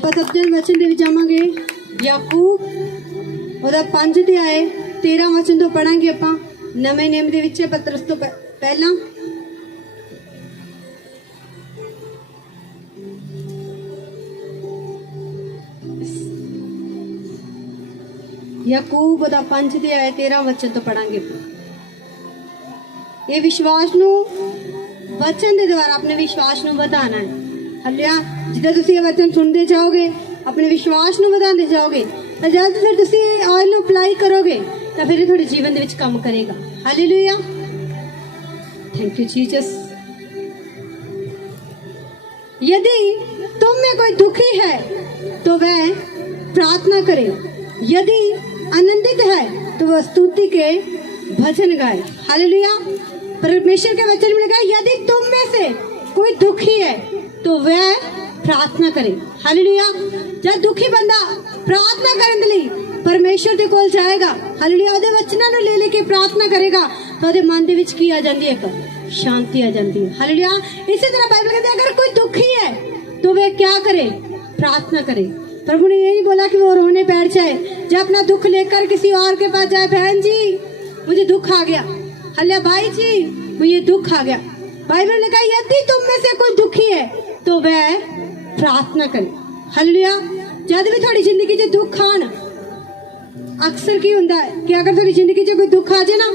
ਆਪਾਂ ਸਭ ਜਣ ਵਚਨ ਦੇ ਵਿੱਚ ਜਾਵਾਂਗੇ। ਯਾਕੂਬ ਉਹਦਾ 5 ਅਧਿਆਏ 13 ਵਚਨ ਤੋਂ ਪੜਾਂਗੇ ਆਪਾਂ। ਨਵੇਂ ਨਿਯਮ ਦੇ ਵਿੱਚ ਪਤਰਸ ਤੋਂ ਪਹਿਲਾਂ ਯਾਕੂਬ ਉਹਦਾ 5 ਅਧਿਆਏ 13 ਵਚਨ ਤੋਂ ਪੜਾਂਗੇ। ਇਹ ਵਿਸ਼ਵਾਸ ਨੂੰ वचन के द्वारा अपने विश्वास ਨੂੰ ਵਧਾਣਾ है। हलिया जिदा तुसी ये वचन सुनते जाओगे अपने विश्वास ਨੂੰ ਵਧਾਉਂਦੇ जाओगे तो जब फिर तुसी ऑयल ਨੂੰ अप्लाई करोगे तो फिर थोड़े जीवन ਦੇ ਵਿੱਚ ਕੰਮ करेगा। Hallelujah, thank you Jesus. यदि तुम में कोई दुखी है तो वह प्रार्थना करे, यदि आनंदित है तो वह स्तुति के भजन गाए। हालेलुया। परमेश्वर के वचन में लिखा है यदि तुम में से कोई दुखी है तो वह प्रार्थना करे। हालेलुया। जब दुखी बंदा प्रार्थना करने ਲਈ परमेश्वर ਦੇ ਕੋਲ ਜਾਏਗਾ, ਹਾਲੇਲੂਇਆ, ਉਹਦੇ ਵਚਨਾਂ ਨੂੰ ਲੈ ਲੈ ਕੇ प्रार्थना करेगा तो ਉਹਦੇ ਮਨ ਦੇ ਵਿੱਚ ਕੀ ਆ ਜਾਂਦੀ ਹੈ? ਇੱਕ शांति आ जाती है। हालेलुया। इसी तरह बाइबल कहते हैं अगर कोई दुखी है तो वह क्या करे? प्रार्थना करे। प्रभु ने ये नहीं बोला कि वो रोने बैठ जाए, जब अपना दुख लेकर किसी और के पास जाए, बहन जी मुझे दुख आ गया, हल्ला भाई जी मुझे दुख आ गया। बाइबल ने कहा यदि तुम में से कोई दुखी है तो वह प्रार्थना करे। हालेलुया। जब भी थोड़ी जिंदगी च दुख आन, अक्सर की होता है कि अगर थोड़ी जिंदगी च कोई दुख आ जाए ना,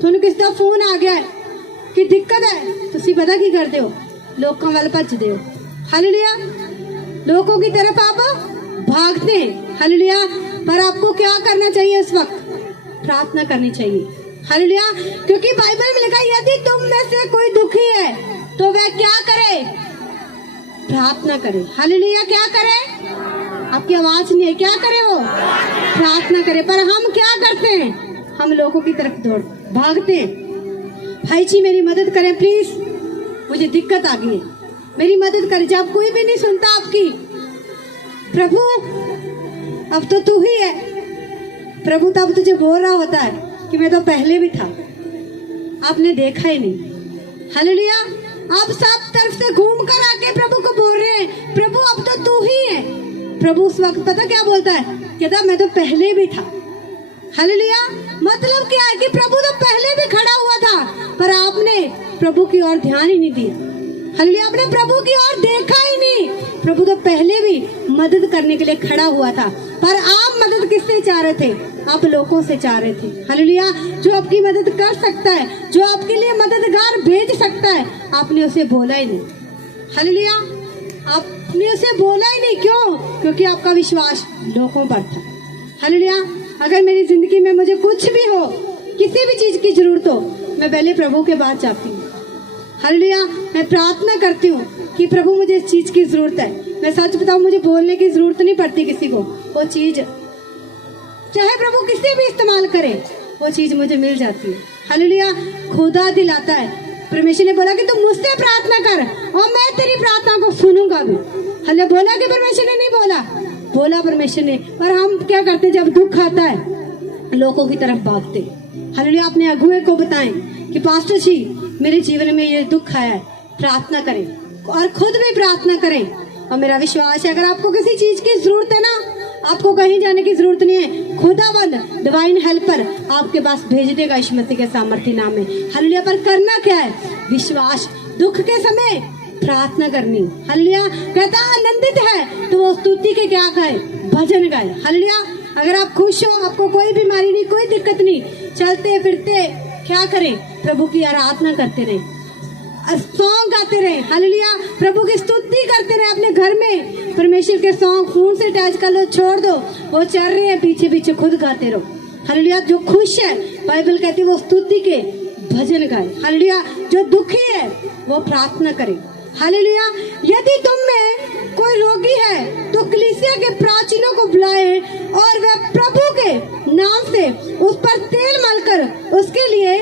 थोनू किसी का फोन आ गया है कि दिक्कत है, तुसी पता की करते हो? लोगों वाल भजते हो। हालेलुया। लोगों की तरफ आप भागते हैं। हालेलुया। पर आपको क्या करना चाहिए? उस वक्त प्रार्थना करनी चाहिए। हालेलुया। क्योंकि बाइबल में लिखा है यदि तुम में से कोई दुखी है तो वह क्या करे? प्रार्थना करे। हालेलुया। क्या करे? आपकी आवाज नहीं है, क्या करे? वो प्रार्थना करे। पर हम क्या करते हैं? हम लोगों की तरफ दौड़ भागते हैं। भाई जी मेरी मदद करें प्लीज, मुझे दिक्कत आ गई है, मेरी मदद करें। जब कोई भी नहीं सुनता आपकी, प्रभु अब तो तू ही है, प्रभु तब तुझे बोल रहा होता है कि मैं तो पहले भी था, आपने देखा ही नहीं। हालेलुया। आप सब तरफ से घूम कर आके प्रभु को बोल रहे हैं प्रभु अब तो तू ही है। प्रभु उस वक्त पता क्या बोलता है? कहता मैं तो पहले भी था। हालेलुया। मतलब क्या है कि प्रभु तो पहले भी खड़ा हुआ था, पर आपने प्रभु की ओर ध्यान ही नहीं दिया। हालेलुया। आपने प्रभु की ओर देखा ही नहीं। प्रभु तो पहले भी मदद करने के लिए खड़ा हुआ था, पर आप मदद किससे चाह रहे थे? आप लोगों से चाह रहे थे। हालेलुया। जो आपकी मदद कर सकता है, जो आपके लिए मददगार भेज सकता है, आपने उसे बोला ही नहीं। हालेलुया। आपने उसे बोला ही नहीं। क्यों? क्योंकि आपका विश्वास लोगों पर था। हालेलुया। अगर मेरी जिंदगी में मुझे कुछ भी हो, किसी भी चीज की जरूरत हो, मैं पहले प्रभु के पास जाती हूँ। हालेलुया। मैं प्रार्थना करती हूँ कि प्रभु मुझे इस चीज की जरूरत है। मैं सच बताऊं, मुझे बोलने की जरूरत नहीं पड़ती किसी को, वो चीज चाहे प्रभु किसी भी इस्तेमाल करे, वो चीज मुझे मिल जाती है। हालेलुया। खुदा दिलाता है। परमेश्वर ने बोला कि तुम मुझसे प्रार्थना कर और मैं तेरी प्रार्थना को सुनूंगा भी। हल्ले बोला कि परमेश्वर ने नहीं बोला? बोला परमेश्वर ने। पर हम क्या करते? जब दुख आता है लोगों की तरफ भागते। हालेलुया। अपने अगुए को बताएं कि पास्टर जी मेरे जीवन में ये दुख आया है, प्रार्थना करें और खुद भी प्रार्थना करें। और मेरा विश्वास है अगर आपको किसी चीज की जरूरत है ना, आपको कहीं जाने की जरूरत नहीं है, खुदावंद डिवाइन हेल्पर आपके पास भेज देगा यीशु मसीह के सामर्थ्य नाम में। हालेलुया। पर करना क्या है? विश्वास। दुख के समय प्रार्थना करनी। हालेलुया। कहता आनंदित है तो वो स्तुति के क्या गाए? भजन गाए। हालेलुया। अगर आप खुश हो, आपको कोई बीमारी नहीं, कोई दिक्कत नहीं, चलते फिरते क्या करें? प्रभु की आराधना करते रहे, सॉन्ग गाते रहे। हालेलुया। प्रभु की स्तुति करते रहे। अपने घर में परमेश्वर के सॉन्ग फोन से अटैच कर लो, छोड़ दो, वो चल रहे हैं पीछे पीछे, खुद गाते रहो। हालेलुया। जो खुश है बाइबल कहती है वो स्तुति के भजन गाए। हालेलुया। जो दुखी है वो प्रार्थना करे। हालेलुया। यदि तुम में कोई रोगी है तो कलीसिया के प्राचीनों को बुलाए और वह प्रभु के नाम से उस पर तेल मलकर उसके लिए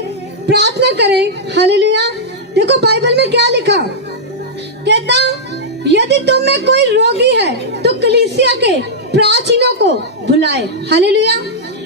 प्रार्थना करे। हालेलुया। देखो बाइबल में क्या लिखा? कहता यदि तुम में कोई रोगी है तो कलीसिया के प्राचीनों को बुलाए। हालेलुया।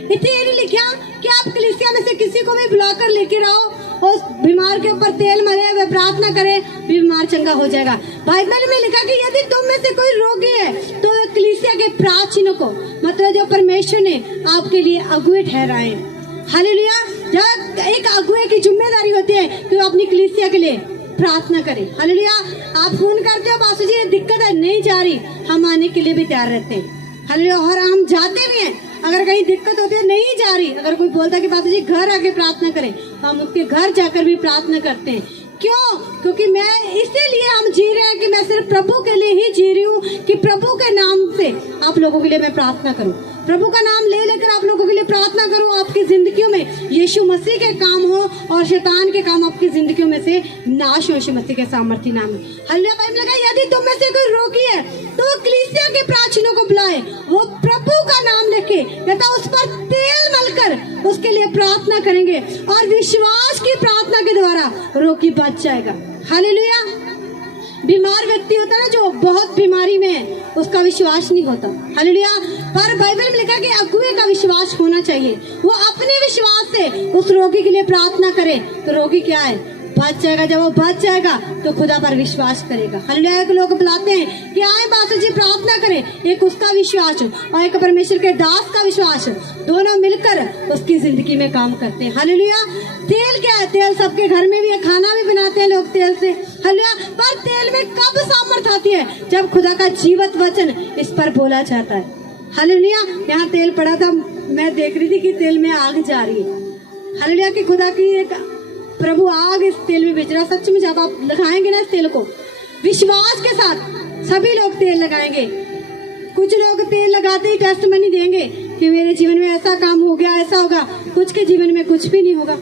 इतने ये नहीं लिखा कि आप कलीसिया में से किसी को भी बुलाकर लेकर आओ उस बीमार के ऊपर तेल मले, वे प्रार्थना करे, बीमार चंगा हो जाएगा। बाइबल में लिखा कि यदि तुम में से कोई रोगी है तो कलीसिया के प्राचीनों को, मतलब जो परमेश्वर ने आपके लिए अगुए ठहराए हैं, हालेलुया। जब एक अगुए की जिम्मेदारी होती है कि वो अपनी कलीसिया के लिए प्रार्थना करें, हालेलुया। आप फोन करते हो, बासु जी ये दिक्कत है, नहीं जा रही, हम आने के लिए भी तैयार रहते हैं, हालेलुया। और हम जाते भी हैं, अगर कहीं दिक्कत होती है नहीं जा रही, अगर कोई बोलता है कि बासु जी घर आके प्रार्थना करें, तो हम उसके घर जाकर भी प्रार्थना करते हैं। क्यों? क्योंकि मैं इसीलिए हम जी रहे हैं कि मैं सिर्फ प्रभु के लिए ही जी रही हूँ, कि प्रभु के नाम से आप लोगों के लिए मैं प्रार्थना करूँ, प्रभु का नाम ले लेकर आप लोगों के लिए प्रार्थना करूं, आपकी जिंदगियों में यीशु मसीह के काम हो और शैतान के काम आपकी जिंदगियों में से नाश हो, यीशु मसीह के सामर्थ्य नाम में। हालेलुया। बाइबल लगा यदि तुम में से कोई रोगी है तो वो कलीसिया के प्राचीनों को बुलाए, वो प्रभु का नाम लेके कहता उस पर तेल मलकर उसके लिए प्रार्थना करेंगे और विश्वास की प्रार्थना के द्वारा रोगी बच जाएगा। हालेलुया। बीमार व्यक्ति होता है ना जो बहुत बीमारी में है, उसका विश्वास नहीं होता, हालेलुया। पर बाइबल में लिखा कि अगुए का विश्वास होना चाहिए, वो अपने विश्वास से उस रोगी के लिए प्रार्थना करे तो रोगी क्या है, बच जाएगा। जब वो बच जाएगा तो खुदा पर विश्वास करेगा, हालेलुया। एक लोग बुलाते हैं कि आए बासु जी प्रार्थना करें, एक उसका विश्वास और एक परमेश्वर के दास का विश्वास, दोनों मिलकर उसकी जिंदगी में काम करते हैं, हालेलुया। तेल क्या है? तेल सबके घर में भी है, खाना भी बनाते हैं लोग तेल से, हालेलुया। पर तेल में कब सामर्थ आती है? जब खुदा का जीवित वचन इस पर बोला जाता है, हालेलुया। यहाँ तेल पड़ा था, मैं देख रही थी कि तेल में आग जा रही है, हालेलुया। कि खुदा की एक प्रभु आग इस तेल में बेच रहा। सच में जब आप लगाएंगे ना इस तेल को विश्वास के साथ, सभी लोग तेल लगाएंगे। कुछ लोग तेल लगाते ही टेस्टमनी देंगे कि मेरे जीवन में ऐसा काम हो गया, ऐसा होगा, कुछ के जीवन में कुछ भी नहीं होगा।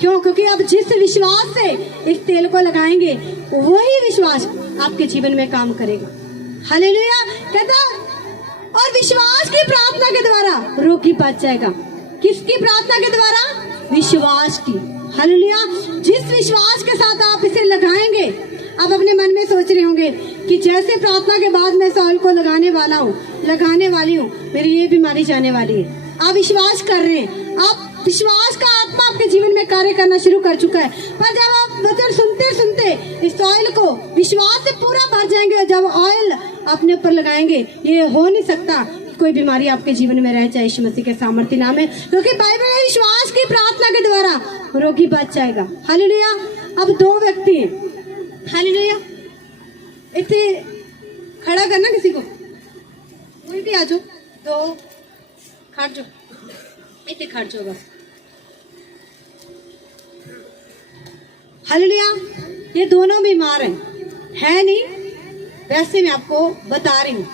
क्यों? क्योंकि आप जिस विश्वास से इस तेल को लगाएंगे वही विश्वास आपके जीवन में काम करेगा, हालेलुया। कहता और विश्वास की प्रार्थना के द्वारा रोगी बच जाएगा। किसकी प्रार्थना के द्वारा? विश्वास की, हालेलुया। जिस विश्वास के साथ आप इसे लगाएंगे, आप अपने मन में सोच रहे होंगे कि जैसे प्रार्थना के बाद मैं इस ऑयल को लगाने वाली हूँ, मेरी ये बीमारी जाने वाली है। आप विश्वास कर रहे हैं, आप विश्वास का आत्मा आपके जीवन में कार्य करना शुरू कर चुका है। पर जब आप वचन सुनते सुनते इस ऑयल को विश्वास से पूरा भर जाएंगे, जब ऑयल अपने ऊपर लगाएंगे, ये हो नहीं सकता कोई बीमारी आपके जीवन में रह जाए, यीशु मसीह के सामर्थ्य नाम है। क्योंकि बाइबल में विश्वास की प्रार्थना के द्वारा रोगी बच जाएगा, हालेलुया। अब दो व्यक्ति हैं, हालेलुया। इसे खड़ा करना किसी को, कोई भी आ जाओ, दो खड़ जाओ, इतने खड़ जाओ बस, हालेलुया। ये दोनों बीमार हैं, है नहीं? वैसे मैं आपको बता रही हूँ,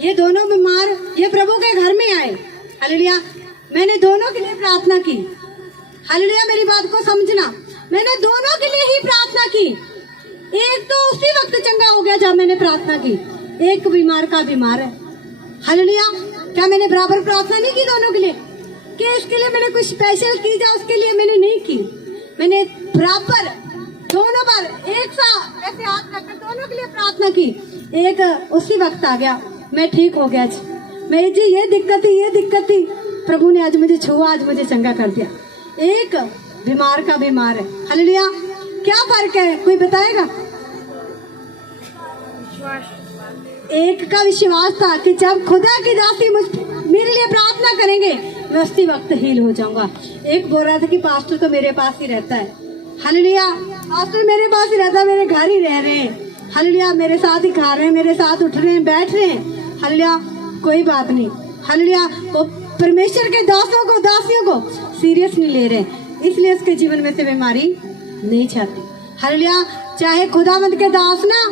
ये दोनों बीमार, ये प्रभु के घर में आए, हालेलुया। मैंने दोनों के लिए प्रार्थना की, हालेलुया। मेरी बात को समझना, मैंने दोनों के लिए ही प्रार्थना की। एक तो उसी वक्त चंगा हो गया जब मैंने प्रार्थना की, एक बीमार का बीमार है, हालेलुया। क्या मैंने बराबर प्रार्थना नहीं की दोनों के लिए? कि इसके लिए मैंने कुछ स्पेशल की जाए, उसके लिए मैंने नहीं की, मैंने बराबर दोनों बार एक साथ ऐसे हाथ रखकर दोनों के लिए प्रार्थना की। एक उसी वक्त आ गया, मैं ठीक हो गया जी, मेरी जी ये दिक्कत थी, प्रभु ने आज मुझे छुआ, आज मुझे चंगा कर दिया। एक बीमार का बीमार है, हालेलुया। क्या फर्क है, कोई बताएगा? एक का विश्वास था कि जब खुदा की दासी मेरे लिए प्रार्थना करेंगे मैं उसी वक्त हील हो जाऊंगा। एक बोल रहा था कि पास्टर तो मेरे पास ही रहता है, हालेलुया। पास्टर मेरे पास ही रहता है, मेरे घर ही रह रहे हैं, हालेलुया। मेरे साथ ही खा रहे हैं, मेरे साथ उठ रहे हैं, बैठ रहे हैं, हालेलुया। कोई बात नहीं, हालेलुया। वो परमेश्वर के दासियों को सीरियस नहीं ले रहे, इसलिए उसके जीवन में से बीमारी नहीं जाती, हालेलुया। चाहे खुदावंद के दास ना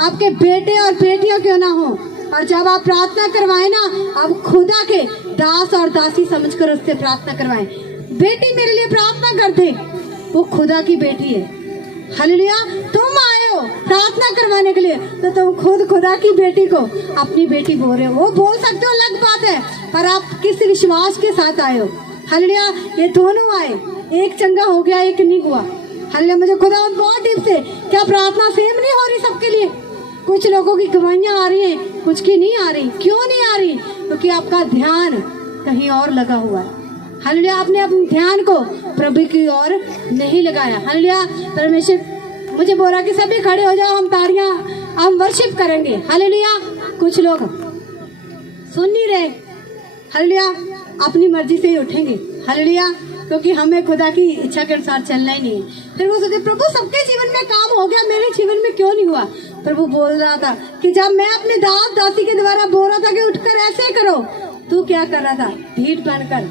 आपके बेटे और बेटियां क्यों ना हो, और जब आप प्रार्थना करवाएं ना, आप खुदा के दास और दासी समझकर उससे प्रार्थना करवाएं। बेटी मेरे लिए प्रार्थना कर दे, वो खुदा की बेटी है, हालेलुया। तुम आए हो प्रार्थना करवाने के लिए तो तुम खुद खुदा की बेटी को अपनी बेटी बोल रहे हो। वो बोल सकते हो, अलग बात है, पर आप किस विश्वास के साथ आए हो, हालेलुया। ये दोनों आए, एक चंगा हो गया, एक नहीं हुआ, हालेलुया। मुझे खुदा बहुत डीप से, क्या प्रार्थना सेम नहीं हो रही सबके लिए? कुछ लोगों की गवाहियां आ रही हैं, कुछ की नहीं आ रही। क्यों नहीं आ रही? क्योंकि आपका ध्यान कहीं और लगा हुआ है, हालेलुया, आपने अपने ध्यान को प्रभु की ओर नहीं लगाया। हालेलुया, परमेश्वर मुझे बोला कि सभी खड़े हो जाओ, हम ताड़ियां, हम वर्शिप करेंगे। हालेलुया, कुछ लोग सुन नहीं रहे। हालेलुया, अपनी मर्जी से ही उठेंगे। हालेलुया, क्योंकि हमें खुदा की इच्छा के अनुसार चलना ही नहीं है। फिर वो सोचे प्रभु सबके जीवन में काम हो गया, मेरे जीवन में क्यों नहीं हुआ। प्रभु बोल रहा था कि जब मैं अपने दास दासी के द्वारा बोल रहा था कि उठकर ऐसे करो, तू क्या कर रहा था? ढीठ बनकर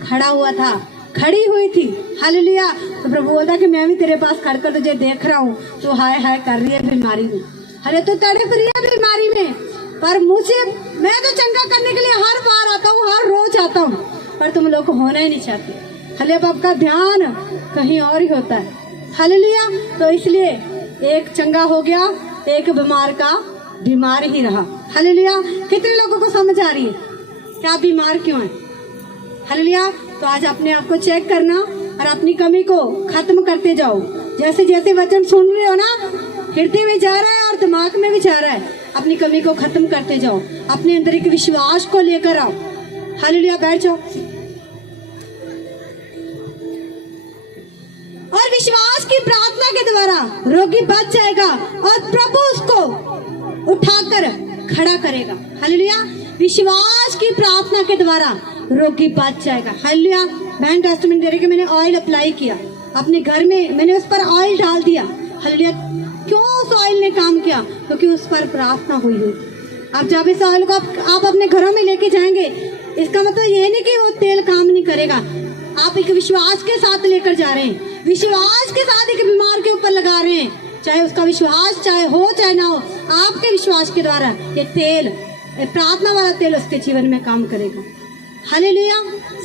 खड़ा हुआ था, खड़ी हुई थी। हालेलुया, तो प्रभु बोलता कि मैं भी तेरे पास खड़कर तुझे देख रहा हूँ, तू हाय हाय कर रही है बीमारी में। अरे तो तड़प रही है बीमारी में, पर मुझे, मैं तो चंगा करने के लिए हर बार आता हूँ, हर रोज आता हूँ, पर तुम लोग को होना ही नहीं चाहते। हालेलुया, आपका ध्यान कहीं और ही होता है। हालेलुया, तो इसलिए एक चंगा हो गया, एक बीमार का बीमार ही रहा। हालेलुया, कितने लोगों को समझ आ रही है क्या बीमार क्यों है? हालेलुया, तो आज अपने आप को चेक करना और अपनी कमी को खत्म करते जाओ। जैसे जैसे वचन सुन रहे हो ना, हृदय में जा रहा है और दिमाग में भी जा रहा है, अपनी कमी को खत्म करते जाओ, अपने अंदर एक विश्वास को लेकर आओ। हालेलुया, बैठ जाओ। और विश्वास की प्रार्थना के द्वारा रोगी बच जाएगा और प्रभु उसको उठाकर खड़ा करेगा। हालेलुया, विश्वास की प्रार्थना के द्वारा रोगी बच जाएगा। हालेलुया, बहन टेस्टमेंट दे रही कि मैंने ऑयल अप्लाई किया अपने घर में, मैंने उस पर ऑयल डाल दिया। हालेलुया, क्यों उस ऑयल ने काम किया? क्योंकि उस पर प्रार्थना हुई हुई। अब जब इस ऑयल को आप अपने घरों में लेके जाएंगे, इसका मतलब ये नहीं कि वो तेल काम नहीं करेगा। आप एक विश्वास के साथ लेकर जा रहे हैं, विश्वास के साथ एक बीमार के ऊपर लगा रहे हैं, चाहे उसका विश्वास चाहे हो चाहे ना हो, आपके विश्वास के द्वारा ये तेल, प्रार्थना वाला तेल उसके जीवन में काम करेगा। हालेलुया,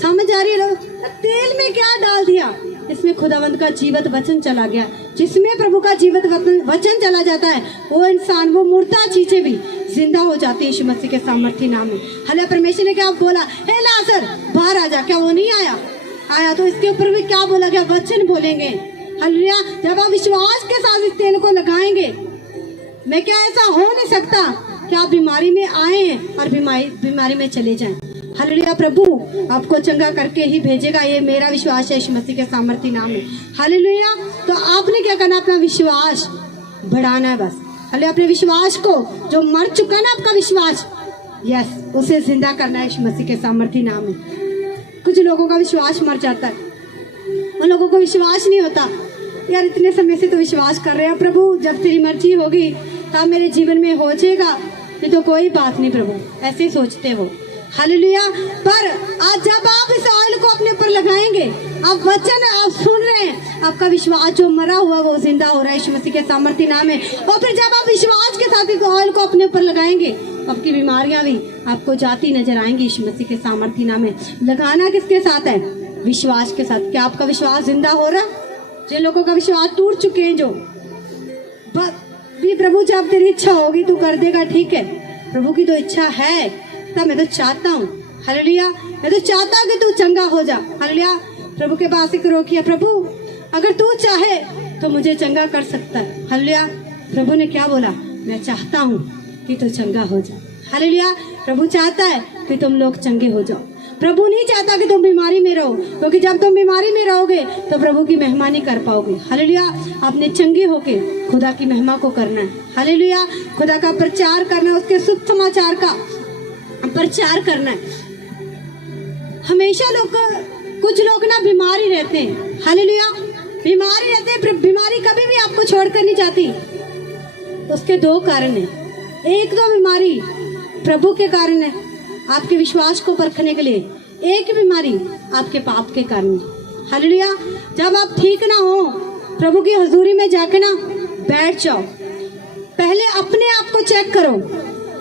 समझ आ रही है? तेल में क्या डाल दिया? इसमें खुदावंत का जीवित वचन चला गया। जिसमें प्रभु का जीवित वचन चला जाता है, वो इंसान, वो मुर्दा चीजें भी जिंदा हो जाती है यीशु मसीह के सामर्थ्य नाम में। हालेलुया, परमेश्वर ने क्या बोला? हे लाजर बाहर आ जा, क्या वो नहीं आया? आया, तो इसके ऊपर भी क्या बोला गया? वचन बोलेंगे। हालेलुया, जब आप विश्वास के साथ इस तेल को लगाएंगे, मैं क्या ऐसा हो नहीं सकता कि आप बीमारी में आए और बीमारी में चले जाएं। हालेलुया, प्रभु आपको चंगा करके ही भेजेगा, ये मेरा विश्वास है यीशु मसीह के सामर्थ्य नाम में। हालेलुया, तो आपने क्या करना? अपना विश्वास बढ़ाना है बस। हालेलुया, अपने विश्वास को, जो मर चुका है ना आपका विश्वास, यस, उसे जिंदा करना है यीशु मसीह के सामर्थ्य नाम में। कुछ लोगों का विश्वास मर जाता है, उन लोगों को विश्वास नहीं होता, यार इतने समय से तो विश्वास कर रहे हैं, प्रभु जब तेरी मर्जी होगी तब मेरे जीवन में हो जाएगा, नहीं तो कोई बात नहीं प्रभु, ऐसे ही सोचते हो। हालेलुया, पर आज जब आप इस ऑयल को अपने ऊपर लगाएंगे, आप वचन आप सुन रहे हैं, आपका विश्वास जो मरा हुआ वो जिंदा हो रहा है यीशु मसीह के सामर्थ्य नाम में। और फिर जब आप विश्वास के साथ इस ऑयल को अपने ऊपर लगाएंगे, आपकी बीमारियां भी आपको जाती नजर आएंगी यीशु मसीह के सामर्थ्य नाम में। लगाना किसके साथ है? विश्वास के साथ। क्या आपका विश्वास जिंदा हो रहा है? जिन लोगों का विश्वास टूट चुके हैं, जो भी प्रभु जब तेरी इच्छा होगी तू कर देगा, ठीक है, प्रभु की तो इच्छा है, तब मैं तो चाहता हूँ। हालेलुया, मैं तो चाहता हूँ कि तू चंगा हो जा। हालेलुया, प्रभु के पास एक रोकिया, प्रभु अगर तू चाहे तो मुझे चंगा कर सकता है। हालेलुया, प्रभु ने क्या बोला? मैं चाहता हूँ कि तू चंगा हो जा। हालेलुया, प्रभु चाहता है कि तुम लोग चंगे हो जाओ। प्रभु नहीं चाहता कि तुम बीमारी में रहो, क्योंकि जब तुम बीमारी में रहोगे तो प्रभु की महिमा नहीं कर पाओगे। हालेलुया, आपने चंगे होके खुदा की महिमा को करना है। हालेलुया, खुदा का प्रचार करना है, उसके शुभ समाचार का प्रचार करना है। हमेशा कुछ लोग ना बीमारी रहते हैं। हालेलुया, बीमारी रहते हैं, बीमारी कभी भी आपको छोड़कर नहीं जाती। उसके दो कारण है, एक तो बीमारी प्रभु के कारण है, आपके विश्वास को परखने के लिए, एक बीमारी आपके पाप के कारण है। हालेलुया, जब आप ठीक ना हो, प्रभु की हजूरी में जाके ना बैठ जाओ, पहले अपने आप को चेक करो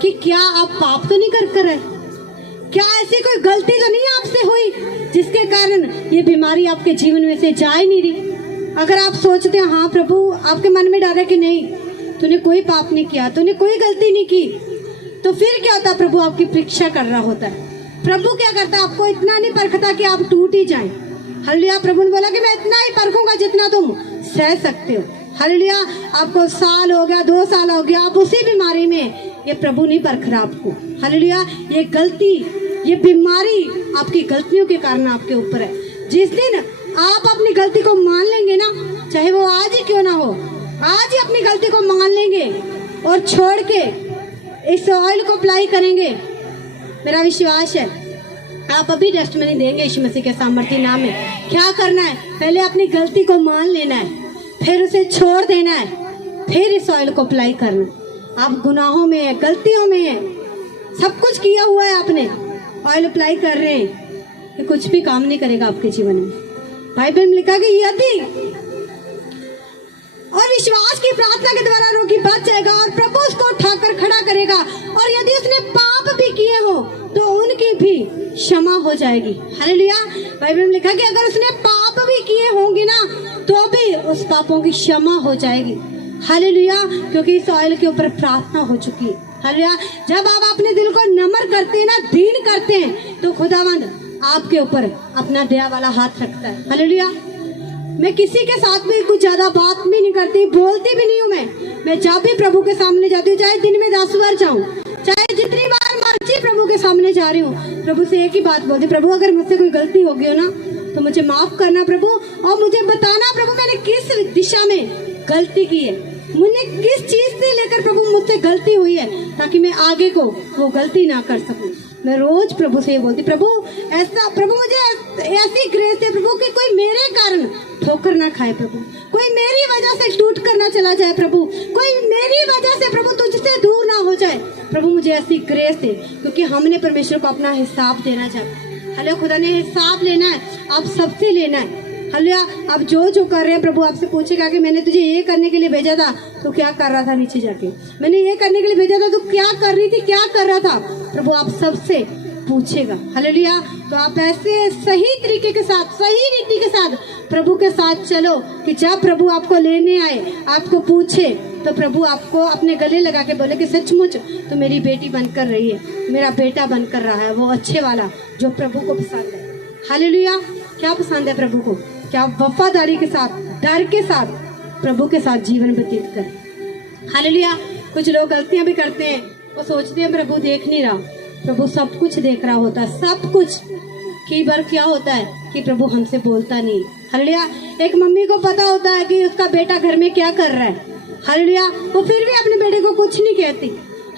कि क्या आप पाप तो नहीं कर रहे, क्या ऐसी कोई गलती तो नहीं आपसे हुई जिसके कारण ये बीमारी आपके जीवन में से जा ही नहीं रही। अगर आप सोचते हैं हाँ प्रभु, आपके मन में डर है कि नहीं, तूने कोई पाप नहीं किया, तूने कोई गलती नहीं की, तो फिर क्या होता? प्रभु आपकी परीक्षा कर रहा होता है। प्रभु क्या करता है? आपको इतना नहीं परखता कि आप टूट ही जाएं। हालेलुया, प्रभु ने बोला कि मैं इतना ही परखूंगा जितना तुम सह सकते हो। हालेलुया, आपको साल हो गया, 2 साल हो गया, आप उसी बीमारी में, ये प्रभु नहीं परख रहा आपको। हालेलुया, ये गलती ये बीमारी आपकी गलतियों के कारण आपके ऊपर है। जिस दिन आप अपनी गलती को मान लेंगे ना, चाहे वो आज ही क्यों ना हो, आज ही अपनी गलती को मान लेंगे और छोड़ के इस ऑयल को अप्लाई करेंगे, मेरा विश्वास है आप अभी टेस्टमनी देंगे यीशु मसीह के सामर्थ्य नाम में। क्या करना है, पहले अपनी गलती को मान लेना है, फिर उसे छोड़ देना है, फिर इस ऑयल को अप्लाई करना है। आप गुनाहों में है, गलतियों में है, सब कुछ किया हुआ है आपने, ऑयल अप्लाई कर रहे हैं, ये कुछ भी काम नहीं करेगा आपके जीवन में। बाइबल में लिखा कि यदि और विश्वास की प्रार्थना के द्वारा रोगी बच जाएगा और प्रभु उसको उठाकर खड़ा करेगा, और यदि उसने पाप भी किए हो तो उनकी भी क्षमा हो जाएगी। हालेलुया। बाइबल में लिखा कि अगर उसने पाप भी किए होंगे ना तो भी उस पापों की क्षमा हो जाएगी। हालेलुया। क्योंकि इस ऑयल के ऊपर प्रार्थना हो चुकी है। हालेलुया। जब आप अपने दिल को नम्र करते हैं ना, दीन करते हैं, तो खुदावंद आपके ऊपर अपना दया वाला हाथ रखता है। हालेलुया। मैं किसी के साथ भी कुछ ज्यादा बात भी नहीं करती, बोलती भी नहीं हूँ। मैं जब भी प्रभु के सामने जाती हूँ, चाहे दिन में 10 बार जाऊँ, चाहे जितनी बार मर्जी प्रभु के सामने जा रही हूँ, प्रभु से एक ही बात बोलती, प्रभु अगर मुझसे कोई गलती हो गई हो ना तो मुझे माफ करना प्रभु, और मुझे बताना प्रभु मैंने किस दिशा में गलती की है, मुझे किस चीज से लेकर प्रभु मुझसे गलती हुई है, ताकि मैं आगे को वो गलती ना कर सकूं। मैं रोज प्रभु से ये बोलती, प्रभु ऐसा, प्रभु मुझे ऐसी ग्रेस है प्रभु कि कोई मेरे कारण ठोकर ना खाए, प्रभु कोई मेरी वजह से टूट कर ना चला जाए, प्रभु कोई मेरी वजह से प्रभु तुझसे दूर ना हो जाए। प्रभु मुझे ऐसी ग्रेस है, क्योंकि हमने परमेश्वर को अपना हिसाब देना चाहते। हले खुदा ने हिसाब लेना है, आप सबसे लेना है। हलिया आप जो कर रहे हैं प्रभु आपसे पूछेगा कि मैंने तुझे ये करने के लिए भेजा था तो क्या कर रहा था, नीचे जाके मैंने ये करने के लिए भेजा था तो क्या कर रही थी, क्या कर रहा था, प्रभु आप सबसे पूछेगा। हालेलुया। तो आप ऐसे सही तरीके के साथ, सही रीति के साथ प्रभु के साथ चलो कि जब प्रभु आपको लेने आए, आपको पूछे, तो प्रभु आपको अपने गले लगा के बोले कि सचमुच तो मेरी बेटी बनकर रही है, मेरा बेटा बनकर रहा है, वो अच्छे वाला जो प्रभु को पसंद है। हालेलुया। क्या पसंद है प्रभु को, क्या वफादारी के साथ, डर के साथ प्रभु के साथ जीवन व्यतीत करें। हालेलुया। कुछ लोग गलतियां भी करते हैं, वो सोचते हैं प्रभु देख नहीं रहा, प्रभु सब कुछ देख रहा होता है, सब कुछ। कई बार क्या होता है कि प्रभु हमसे बोलता नहीं। हालेलुया। एक मम्मी को पता होता है कि उसका बेटा घर में क्या कर रहा है, हालेलुया, वो फिर भी अपने बेटे को कुछ नहीं कहती।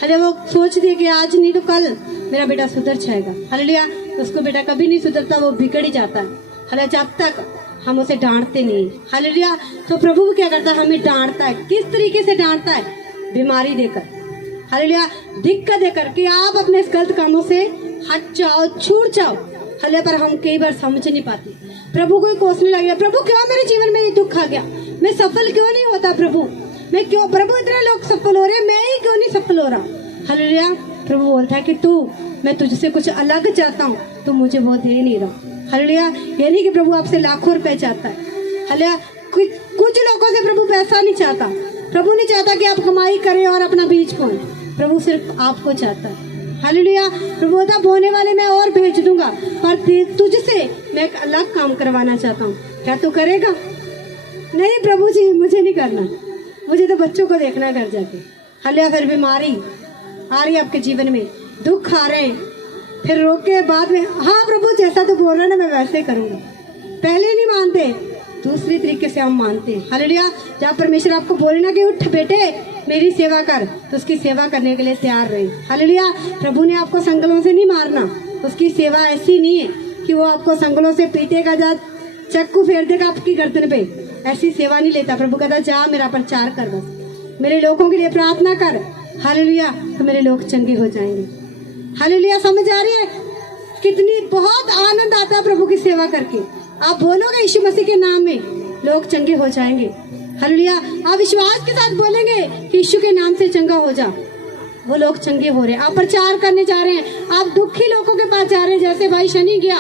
हालेलुया। वो सोचती है कि आज नहीं तो कल मेरा बेटा सुधर जाएगा। हालेलुया। उसको बेटा कभी नहीं सुधरता, वो बिगड़ ही जाता है। हालेलुया। जब तक हम उसे डांटते नहीं। हालेलुया। तो प्रभु क्या करता है, हमें डांटता है। किस तरीके से डांटता है, बीमारी देकर, हालेलुया, दिक्कत देकर कि आप अपने इस गलत कामों से हट जाओ, छूट जाओ। हालेलुया। पर हम कई बार समझ नहीं पाते, प्रभु को कोसने लग गया, प्रभु क्यों मेरे जीवन में ये दुख आ गया, मैं सफल क्यों नहीं होता, प्रभु मैं क्यों, प्रभु इतने लोग सफल हो रहे हैं, मैं ही क्यों नहीं सफल हो रहा। हालेलुया। प्रभु बोलता है कि तू, मैं तुझसे कुछ अलग चाहता हूँ, तो मुझे वो दे नहीं रहा। हालेलुया। ये नहीं कि प्रभु आपसे लाखों रुपए चाहता है। हालेलुया। कुछ लोगों से प्रभु पैसा नहीं चाहता, प्रभु नहीं चाहता कि आप कमाई करें और अपना बीज बोएं, प्रभु सिर्फ आपको चाहता है। हालेलुया। प्रभु होता बोने वाले मैं और भेज दूंगा, पर तुझसे मैं एक अलग काम करवाना चाहता हूँ, क्या तू करेगा? नहीं प्रभु जी, मुझे नहीं करना, मुझे तो बच्चों को देखना घर जाके। हालेलुया। फिर बीमारी आ रही है आपके जीवन में, दुख आ रहे हैं, फिर रोक के बाद में, हाँ प्रभु जैसा तो बोल रहा ना मैं वैसे करूंगा। पहले नहीं मानते, दूसरी तरीके से हम मानते हैं। हालेलुया। जब परमेश्वर आपको बोले ना कि उठ बेटे मेरी सेवा कर, तो उसकी सेवा करने के लिए तैयार रहे। हालेलुया। प्रभु ने आपको संगलों से नहीं मारना, उसकी सेवा ऐसी नहीं है कि वो आपको संगलों से पीटेगा, जा चक्कू फेर देगा आपकी गर्दन पे, ऐसी सेवा नहीं लेता। प्रभु कहता जा मेरा प्रचार कर, बस मेरे लोगों के लिए प्रार्थना कर। हालेलुया। तो मेरे लोग चंगे हो जाएंगे। हालेलुया। समझ आ रही है? कितनी बहुत आनंद आता है प्रभु की सेवा करके। आप बोलोगे यीशु मसीह के नाम में, लोग चंगे हो जाएंगे। हालेलुया। आप विश्वास के साथ बोलेंगे कि यीशु के नाम से चंगा हो जा, वो लोग चंगे हो रहे हैं। आप प्रचार करने जा रहे हैं, आप दुखी लोगों के पास जा रहे हैं, जैसे भाई शनि गया,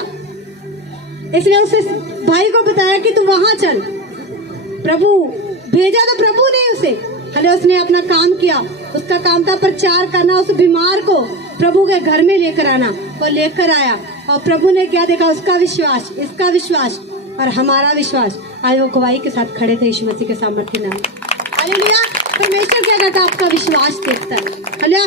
इसलिए उसे भाई को बताया कि तू वहां चल, प्रभु भेजा तो प्रभु ने उसे। हालेलुया। उसने अपना काम किया, उसका काम था प्रचार करना, उस बीमार को प्रभु के घर में लेकर आना, और लेकर आया, और प्रभु ने क्या देखा, उसका विश्वास, इसका विश्वास और हमारा विश्वास, आज वो गवाही के साथ खड़े थे यीशु मसीह के सामर्थ्य नाम। हालेलुया। परमेश्वर क्या करता है, आपका विश्वास देखता है। हालेलुया।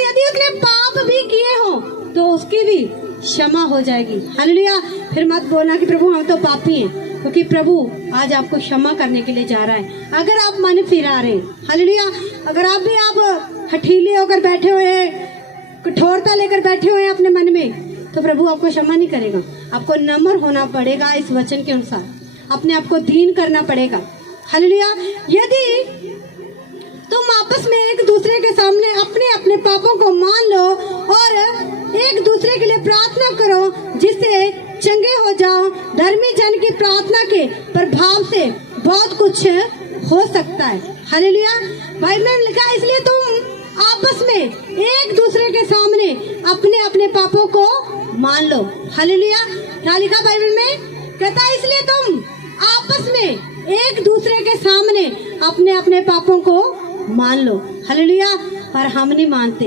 यदि उसने पाप भी किए हो तो उसकी भी क्षमा हो जाएगी। हालेलुया। फिर मत बोलना कि प्रभु हम तो पापी हैं, क्योंकि प्रभु आज आपको क्षमा करने के लिए जा रहा है। अगर आप मन फिरा रहे, हालेलुया, अगर आप हठीले होकर बैठे हुए हैं, कठोरता लेकर बैठे हुए हैं अपने मन में, तो प्रभु आपको क्षमा नहीं करेगा। आपको नम्र होना पड़ेगा, इस वचन के अनुसार अपने आप को दीन करना पड़ेगा। हालेलुया। यदि तुम आपस में एक दूसरे के सामने अपने अपने पापों को मान लो और एक दूसरे के लिए प्रार्थना करो जिससे चंगे हो जाओ। धर्मी जन की प्रार्थना के प्रभाव से बहुत कुछ हो सकता है। हालेलुया। बाइबल में लिखा है, इसलिए तुम आपस में एक दूसरे के सामने अपने अपने पापों को मान लो। हालेलुया। क्या लिखा बाइबल में? कहता है इसलिए तुम आपस में एक दूसरे के सामने अपने अपने पापों को मान लो। हालेलुया। पर हम नहीं मानते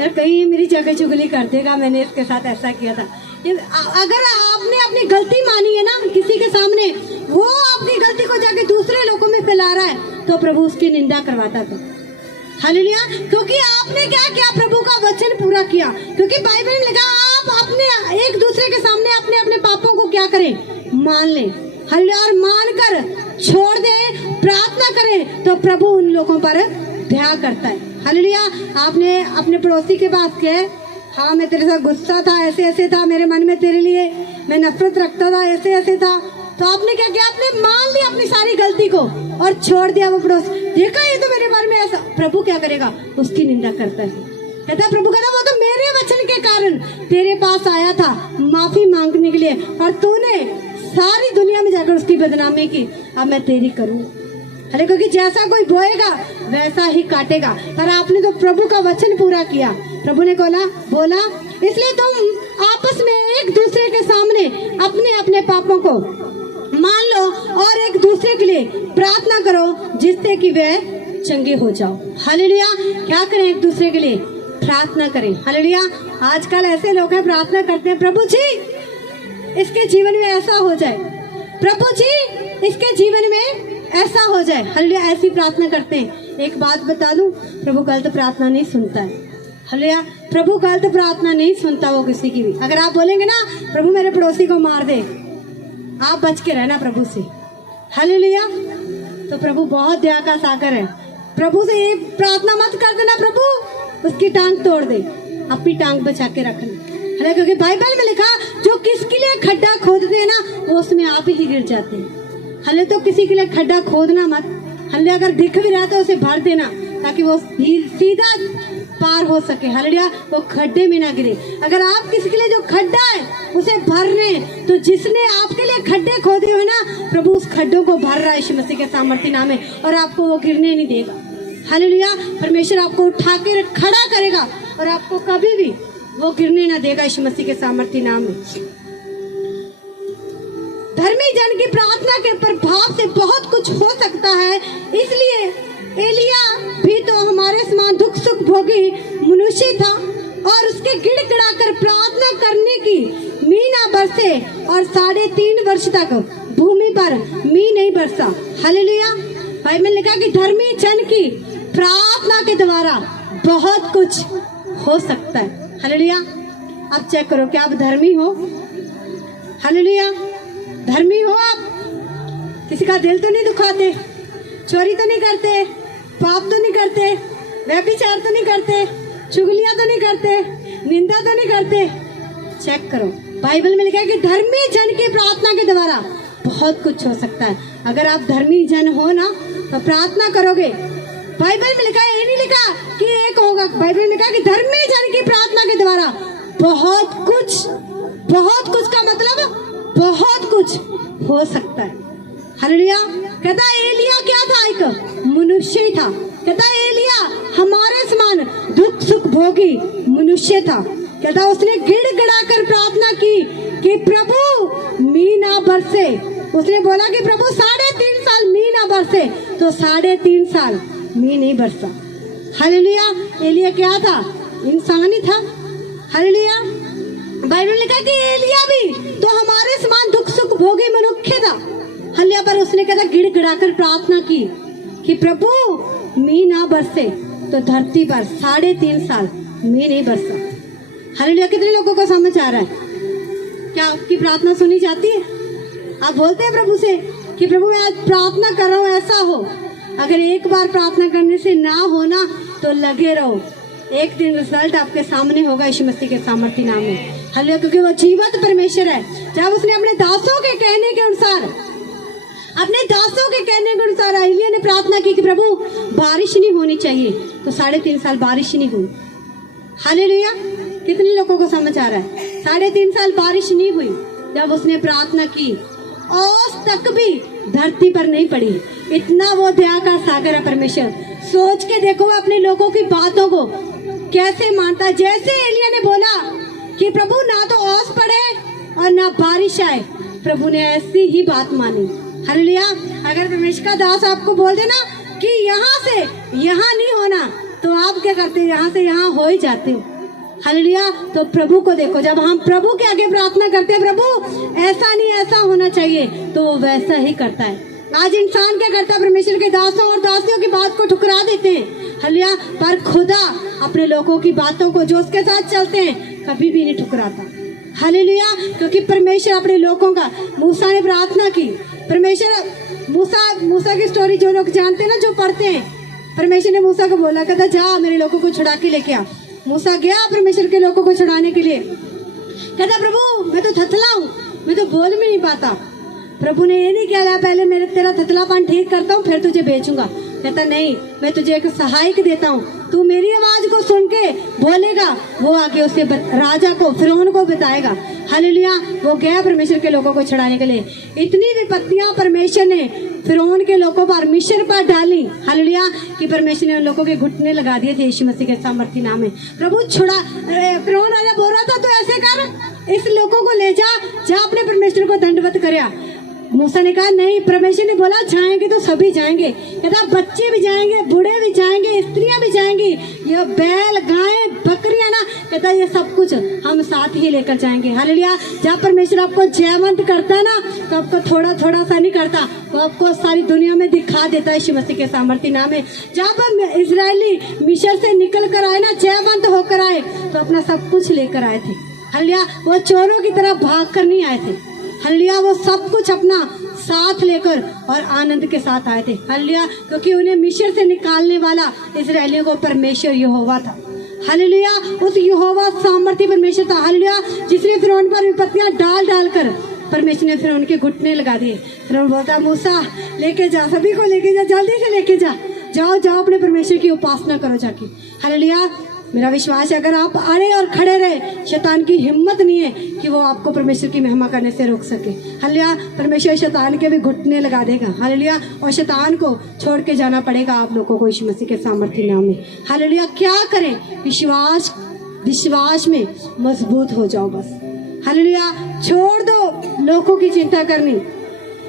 यार, कहीं मेरी जगह चुगली कर देगा, मैंने इसके साथ ऐसा किया था। अगर आपने अपनी गलती मानी है ना किसी के सामने, वो आपकी गलती को जाके दूसरे लोगों में फैला रहा है, तो प्रभु उसकी निंदा करवाता था। हालेलुया। क्योंकि आपने क्या किया? प्रभु का वचन पूरा किया। क्योंकि बाइबल में लिखा आप अपने एक दूसरे के सामने अपने अपने पापों को क्या करें? मान लें। हालेलुया। और मानकर छोड़ दे, प्रार्थना करें, तो प्रभु उन लोगों पर दया करता है। हालेलुया। आपने अपने पड़ोसी के पास कहे, हाँ मैं तेरे साथ गुस्सा था, ऐसे ऐसे था, मेरे मन में तेरे लिए मैं नफरत रखता था, ऐसे ऐसे था, तो आपने क्या किया? आपने मान लिया अपनी सारी गलती को और छोड़ दिया वो पड़ोस। देखा ये तो मेरे मन में ऐसा। प्रभु क्या करेगा? उसकी निंदा करता है। कहता है प्रभु कहता वो तो मेरे वचन के कारण तेरे पास आया था माफी मांगने के लिए, और तूने सारी दुनिया में जाकर उसकी बदनामी की। अब मैं तेरी करूँ। अरे क्योंकि जैसा कोई बोएगा वैसा ही काटेगा। पर आपने तो प्रभु का वचन पूरा किया। प्रभु ने बोला इसलिए तुम आपस में एक दूसरे के सामने अपने अपने पापों को मान लो और एक दूसरे के लिए प्रार्थना करो जिससे कि वे चंगे हो जाओ। हालेलुया। क्या करें? एक दूसरे के लिए प्रार्थना करें। हालेलुया। आजकल ऐसे लोग हैं प्रार्थना करते हैं, प्रभु जी इसके जीवन में ऐसा हो जाए, प्रभु जी इसके जीवन में ऐसा हो जाए। हालेलुया। ऐसी प्रार्थना करते हैं। एक बात बता दूं, प्रभु गलत प्रार्थना नहीं सुनता है। हालेलुया। प्रभु गलत प्रार्थना नहीं सुनता वो किसी की भी। अगर आप बोलेंगे ना प्रभु मेरे पड़ोसी को मार दे, आप बच के रहना प्रभु से। हालेलुया। तो प्रभु बहुत दया का सागर है। प्रभु से ये प्रार्थना मत कर देना प्रभु उसकी टांग तोड़ दे, अपनी टांग बचा के रखना। क्योंकि बाइबल में लिखा जो किसके लिए खड्डा खोदते हैं ना वो उसमें आप ही गिर जाते हैं। हले तो किसी के लिए खड्डा खोदना मत। हले अगर दिख भी रहा तो उसे भर देना ताकि वो सीधा पार हो सके। हालेलुया। वो खड्डे में ना गिरे। अगर आप किसी के लिए जो खड्डा है उसे भर रहे हैं, तो जिसने आपके लिए खड्डे खोदे हुए ना प्रभु उस खड्डों को भर रहा है यीशु मसीह के सामर्थ्य नाम में, और आपको वो गिरने नहीं देगा। हालेलुया। परमेश्वर आपको उठा के खड़ा करेगा और आपको कभी भी वो गिरने ना देगा यीशु मसीह के सामर्थ्य नाम में। धर्मी जन की प्रार्थना के प्रभाव से बहुत कुछ हो सकता है। इसलिए एलिया भी तो हमारे समान दुख सुख भोगी मनुष्य था और उसके गिड़गिड़ाकर प्रार्थना करने की मीना बरसे और 3.5 वर्ष तक भूमि पर मी नहीं बरसा। हालेलुया। बाइबल में लिखा कि धर्मी जन की प्रार्थना के द्वारा बहुत कुछ हो सकता है। हालेलुया। आप चेक करो क्या आप धर्मी हो? हालेलुया। धर्मी हो आप? किसी का दिल तो नहीं दुखाते, चोरी तो नहीं करते, पाप तो नहीं करते, व्यभिचार तो नहीं करते, चुगलियां तो नहीं करते, निंदा तो नहीं करते। चेक करो बाइबल में लिखा है कि धर्मी जन की प्रार्थना के द्वारा बहुत कुछ हो सकता है। अगर आप धर्मी जन हो ना तो प्रार्थना करोगे। बाइबल में लिखा है, ये नहीं लिखा कि एक होगा। बाइबल में लिखा है कि धर्मी जन की प्रार्थना के द्वारा बहुत कुछ का मतलब बहुत कुछ हो सकता है। हालेलुया। कहता एलिया क्या था? एक मनुष्य था। कहता एलिया हमारे समान दुख सुख भोगी मनुष्य था। कहता उसने गिड़गिड़ा कर प्रार्थना की कि प्रभु मी ना बरसे। उसने बोला कि प्रभु 3.5 साल मी ना बरसे, तो 3.5 साल मी नहीं बरसा। हालेलुया। एलिया क्या था? इंसान ही था। हालेलुया। बाइबल लिखा कि एलिया भी तो हमारे समान दुख सुख भोगी मनुष्य था। हालेलुया। पर उसने कहता गिड़गिड़ाकर प्रार्थना की कि प्रभु मी ना बरसे, तो धरती पर 3.5 साल मी नहीं बरसा। हालेलुया। कितने लोगों को समझ आ रहा है? क्या आपकी प्रार्थना सुनी जाती है? आप बोलते हैं प्रभु से कि प्रभु मैं आज प्रार्थना कर रहा हूँ, ऐसा हो। अगर एक बार प्रार्थना करने से ना हो ना तो लगे रहो, एक दिन रिजल्ट आपके सामने होगा यीशु मसीह के सामर्थ्य नाम में। हालेलुया। क्योंकि वो जीवंत परमेश्वर है। जब उसने अपने दासों के कहने के अनुसार एलिय्याह ने प्रार्थना की कि प्रभु बारिश नहीं होनी चाहिए, तो 3.5 साल बारिश नहीं हुई। हालेलुया। कितने लोगों को समझ आ रहा है? 3.5 साल बारिश नहीं हुई। जब उसने प्रार्थना की, ओस तक भी धरती पर नहीं पड़ी। इतना वो दया का सागर है परमेश्वर। सोच के देखो अपने लोगों की बातों को कैसे मानता है। जैसे एलिय्याह ने बोला कि प्रभु ना तो ओस पड़े और ना बारिश आए, प्रभु ने ऐसी ही बात मानी। हालेलुया। अगर परमेश्वर का दास आपको बोल देना कि यहाँ से यहाँ नहीं होना, तो आप क्या करते हैं? यहाँ से यहाँ हो ही जाते हो। हालेलुया। तो प्रभु को देखो, जब हम प्रभु के आगे प्रार्थना करते हैं, प्रभु ऐसा नहीं ऐसा होना चाहिए, तो वो वैसा ही करता है। आज इंसान क्या करता है? परमेश्वर के दासों और दासियों की बात को ठुकरा देते हैं। हालेलुया। पर खुदा अपने लोगों की बातों को, जो उसके साथ चलते हैं, कभी भी नहीं ठुकराता। हालेलुया। क्योंकि परमेश्वर अपने लोगों का, मूसा ने प्रार्थना की, परमेश्वर मूसा की स्टोरी जो लोग जानते हैं ना, जो पढ़ते हैं, परमेश्वर ने मूसा को बोला, कहता जा मेरे लोगों को छुड़ा के लेके आ। मूसा गया परमेश्वर के लोगों को छुड़ाने के लिए। कहता प्रभु मैं तो थथला हूँ, मैं तो बोल भी नहीं पाता। प्रभु ने ये नहीं कहा पहले मेरे तेरा थथलापन ठीक करता हूँ फिर तुझे भेजूंगा। कहता नहीं, मैं तुझे एक सहायक देता हूँ, तू मेरी आवाज को सुन के बोलेगा, वो आगे उसे राजा को, फिरौन को बताएगा। हालेलुया। वो गया परमेश्वर के लोगों को छुड़ाने के लिए। इतनी विपत्तियां परमेश्वर ने फिरौन के लोगों पर, मिस्र पर डाली। हालेलुया। कि परमेश्वर ने उन लोगों के घुटने लगा दिए थे यीशु मसीह के सामर्थ्य नाम में। प्रभु छुड़ा, फिरौन राजा बोल रहा था तो ऐसे कर, इस लोगों को ले जा अपने परमेश्वर को दंडवत करया। मूसा ने कहा नहीं, परमेश्वर ने बोला जाएंगे तो सभी जाएंगे। कहता बच्चे भी जाएंगे, बूढ़े भी जाएंगे, स्त्रियां भी जाएंगी, ये बैल गाय बकरियां ना, कहता ये सब कुछ हम साथ ही लेकर जाएंगे। हालेलुया। जब परमेश्वर आपको जयवंत करता है ना, तो आपको थोड़ा थोड़ा सा नहीं करता, वो आपको सारी दुनिया में दिखा देता है यीशु मसीह के सामर्थ्य नाम में। जब इजरायली मिस्र से निकल कर आए ना, जयवंत होकर आए, तो अपना सब कुछ लेकर आए थे। हालेलुया। वो चोरों की तरह भाग कर नहीं आए थे। हालेलुया। वो सब कुछ अपना साथ लेकर और आनंद के साथ आए थे। हालेलुया। क्योंकि उन्हें मिस्र से निकालने वाला इजरायलियों को परमेश्वर यहोवा था। हालेलुया। उस यहोवा सामर्थ्य परमेश्वर था। हालेलुया। जिसने फिरौन पर विपत्तियां डाल कर परमेश्वर ने फिरौन के घुटने लगा दिए। फिरौन बोलता मूसा लेके जा, सभी को लेके जा, जल्दी से लेके जा, जाओ अपने परमेश्वर की उपासना करो जाके। हालेलुया। मेरा विश्वास है अगर आप अड़े और खड़े रहे, शैतान की हिम्मत नहीं है कि वो आपको परमेश्वर की महिमा करने से रोक सके। हालेलुया। परमेश्वर शैतान के भी घुटने लगा देगा। हालेलुया। और शैतान को छोड़ के जाना पड़ेगा आप लोगों को यीशु मसीह के सामर्थ्य नाम में। हालेलुया। क्या करें? विश्वास में मजबूत हो जाओ बस। हालेलुया। छोड़ दो लोगों की चिंता करनी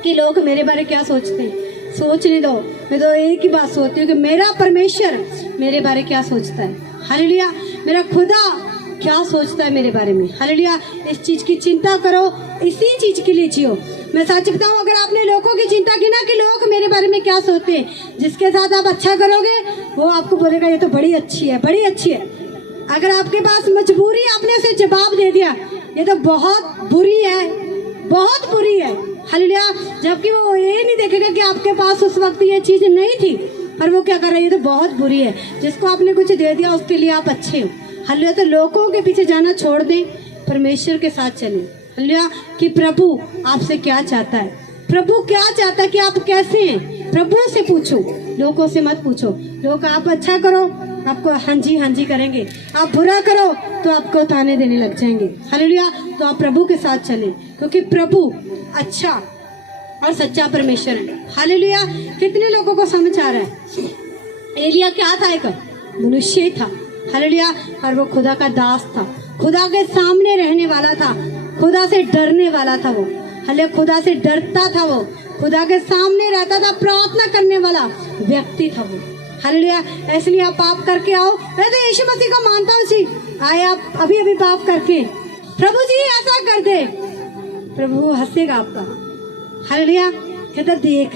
कि लोग मेरे बारे क्या सोचते हैं, सोचने दो। मैं तो एक ही बात सोचती हूँ कि मेरा परमेश्वर मेरे बारे क्या सोचता है। हालेलुया। मेरा खुदा क्या सोचता है मेरे बारे में। हालेलुया। इस चीज की चिंता करो, इसी चीज के लिए जियो। मैं सच बताऊं, अगर आपने लोगों की चिंता की ना कि लोग मेरे बारे में क्या सोचते हैं, जिसके साथ आप अच्छा करोगे वो आपको बोलेगा ये तो बड़ी अच्छी है, बड़ी अच्छी है। अगर आपके पास मजबूरी, आपने उसे जवाब दे दिया ये तो बहुत बुरी है, बहुत बुरी है। हालेलुया। जबकि वो ये नहीं देखेगा कि आपके पास उस वक्त ये चीज नहीं थी, पर वो क्या कर रहा है, ये तो बहुत बुरी है। जिसको आपने कुछ दे दिया उसके लिए आप अच्छे हो। हालेलुया। तो लोगों के पीछे जाना छोड़ दें, परमेश्वर के साथ चलें। हालेलुया। कि प्रभु आपसे क्या चाहता है, प्रभु क्या चाहता है, कि आप कैसे हैं, प्रभु से पूछो, लोगों से मत पूछो। लोग आप अच्छा करो आपको हाँ जी करेंगे, आप बुरा करो तो आपको ताने देने लग जाएंगे। हालेलुया। तो आप प्रभु के साथ चलें, क्योंकि प्रभु अच्छा और सच्चा परमेश्वर है। हालेलुया। कितने लोगों को समझ आ रहा है? एलिय्याह क्या था? एक मनुष्य था। हालेलुया। और वो खुदा का दास था, खुदा के सामने रहने वाला था, खुदा से डरने वाला था वो। हालेलुया। खुदा से डरता था वो, खुदा के सामने रहता था, प्रार्थना करने वाला व्यक्ति था वो। हालेलुया। इसलिए आप पाप करके आओ, मैं तो यीशु मसीह को मानता हूँ जी, आए आप अभी पाप करके, प्रभु जी ऐसा कर दे, प्रभु हंसेगा आपका। हालेलुया। कहता देख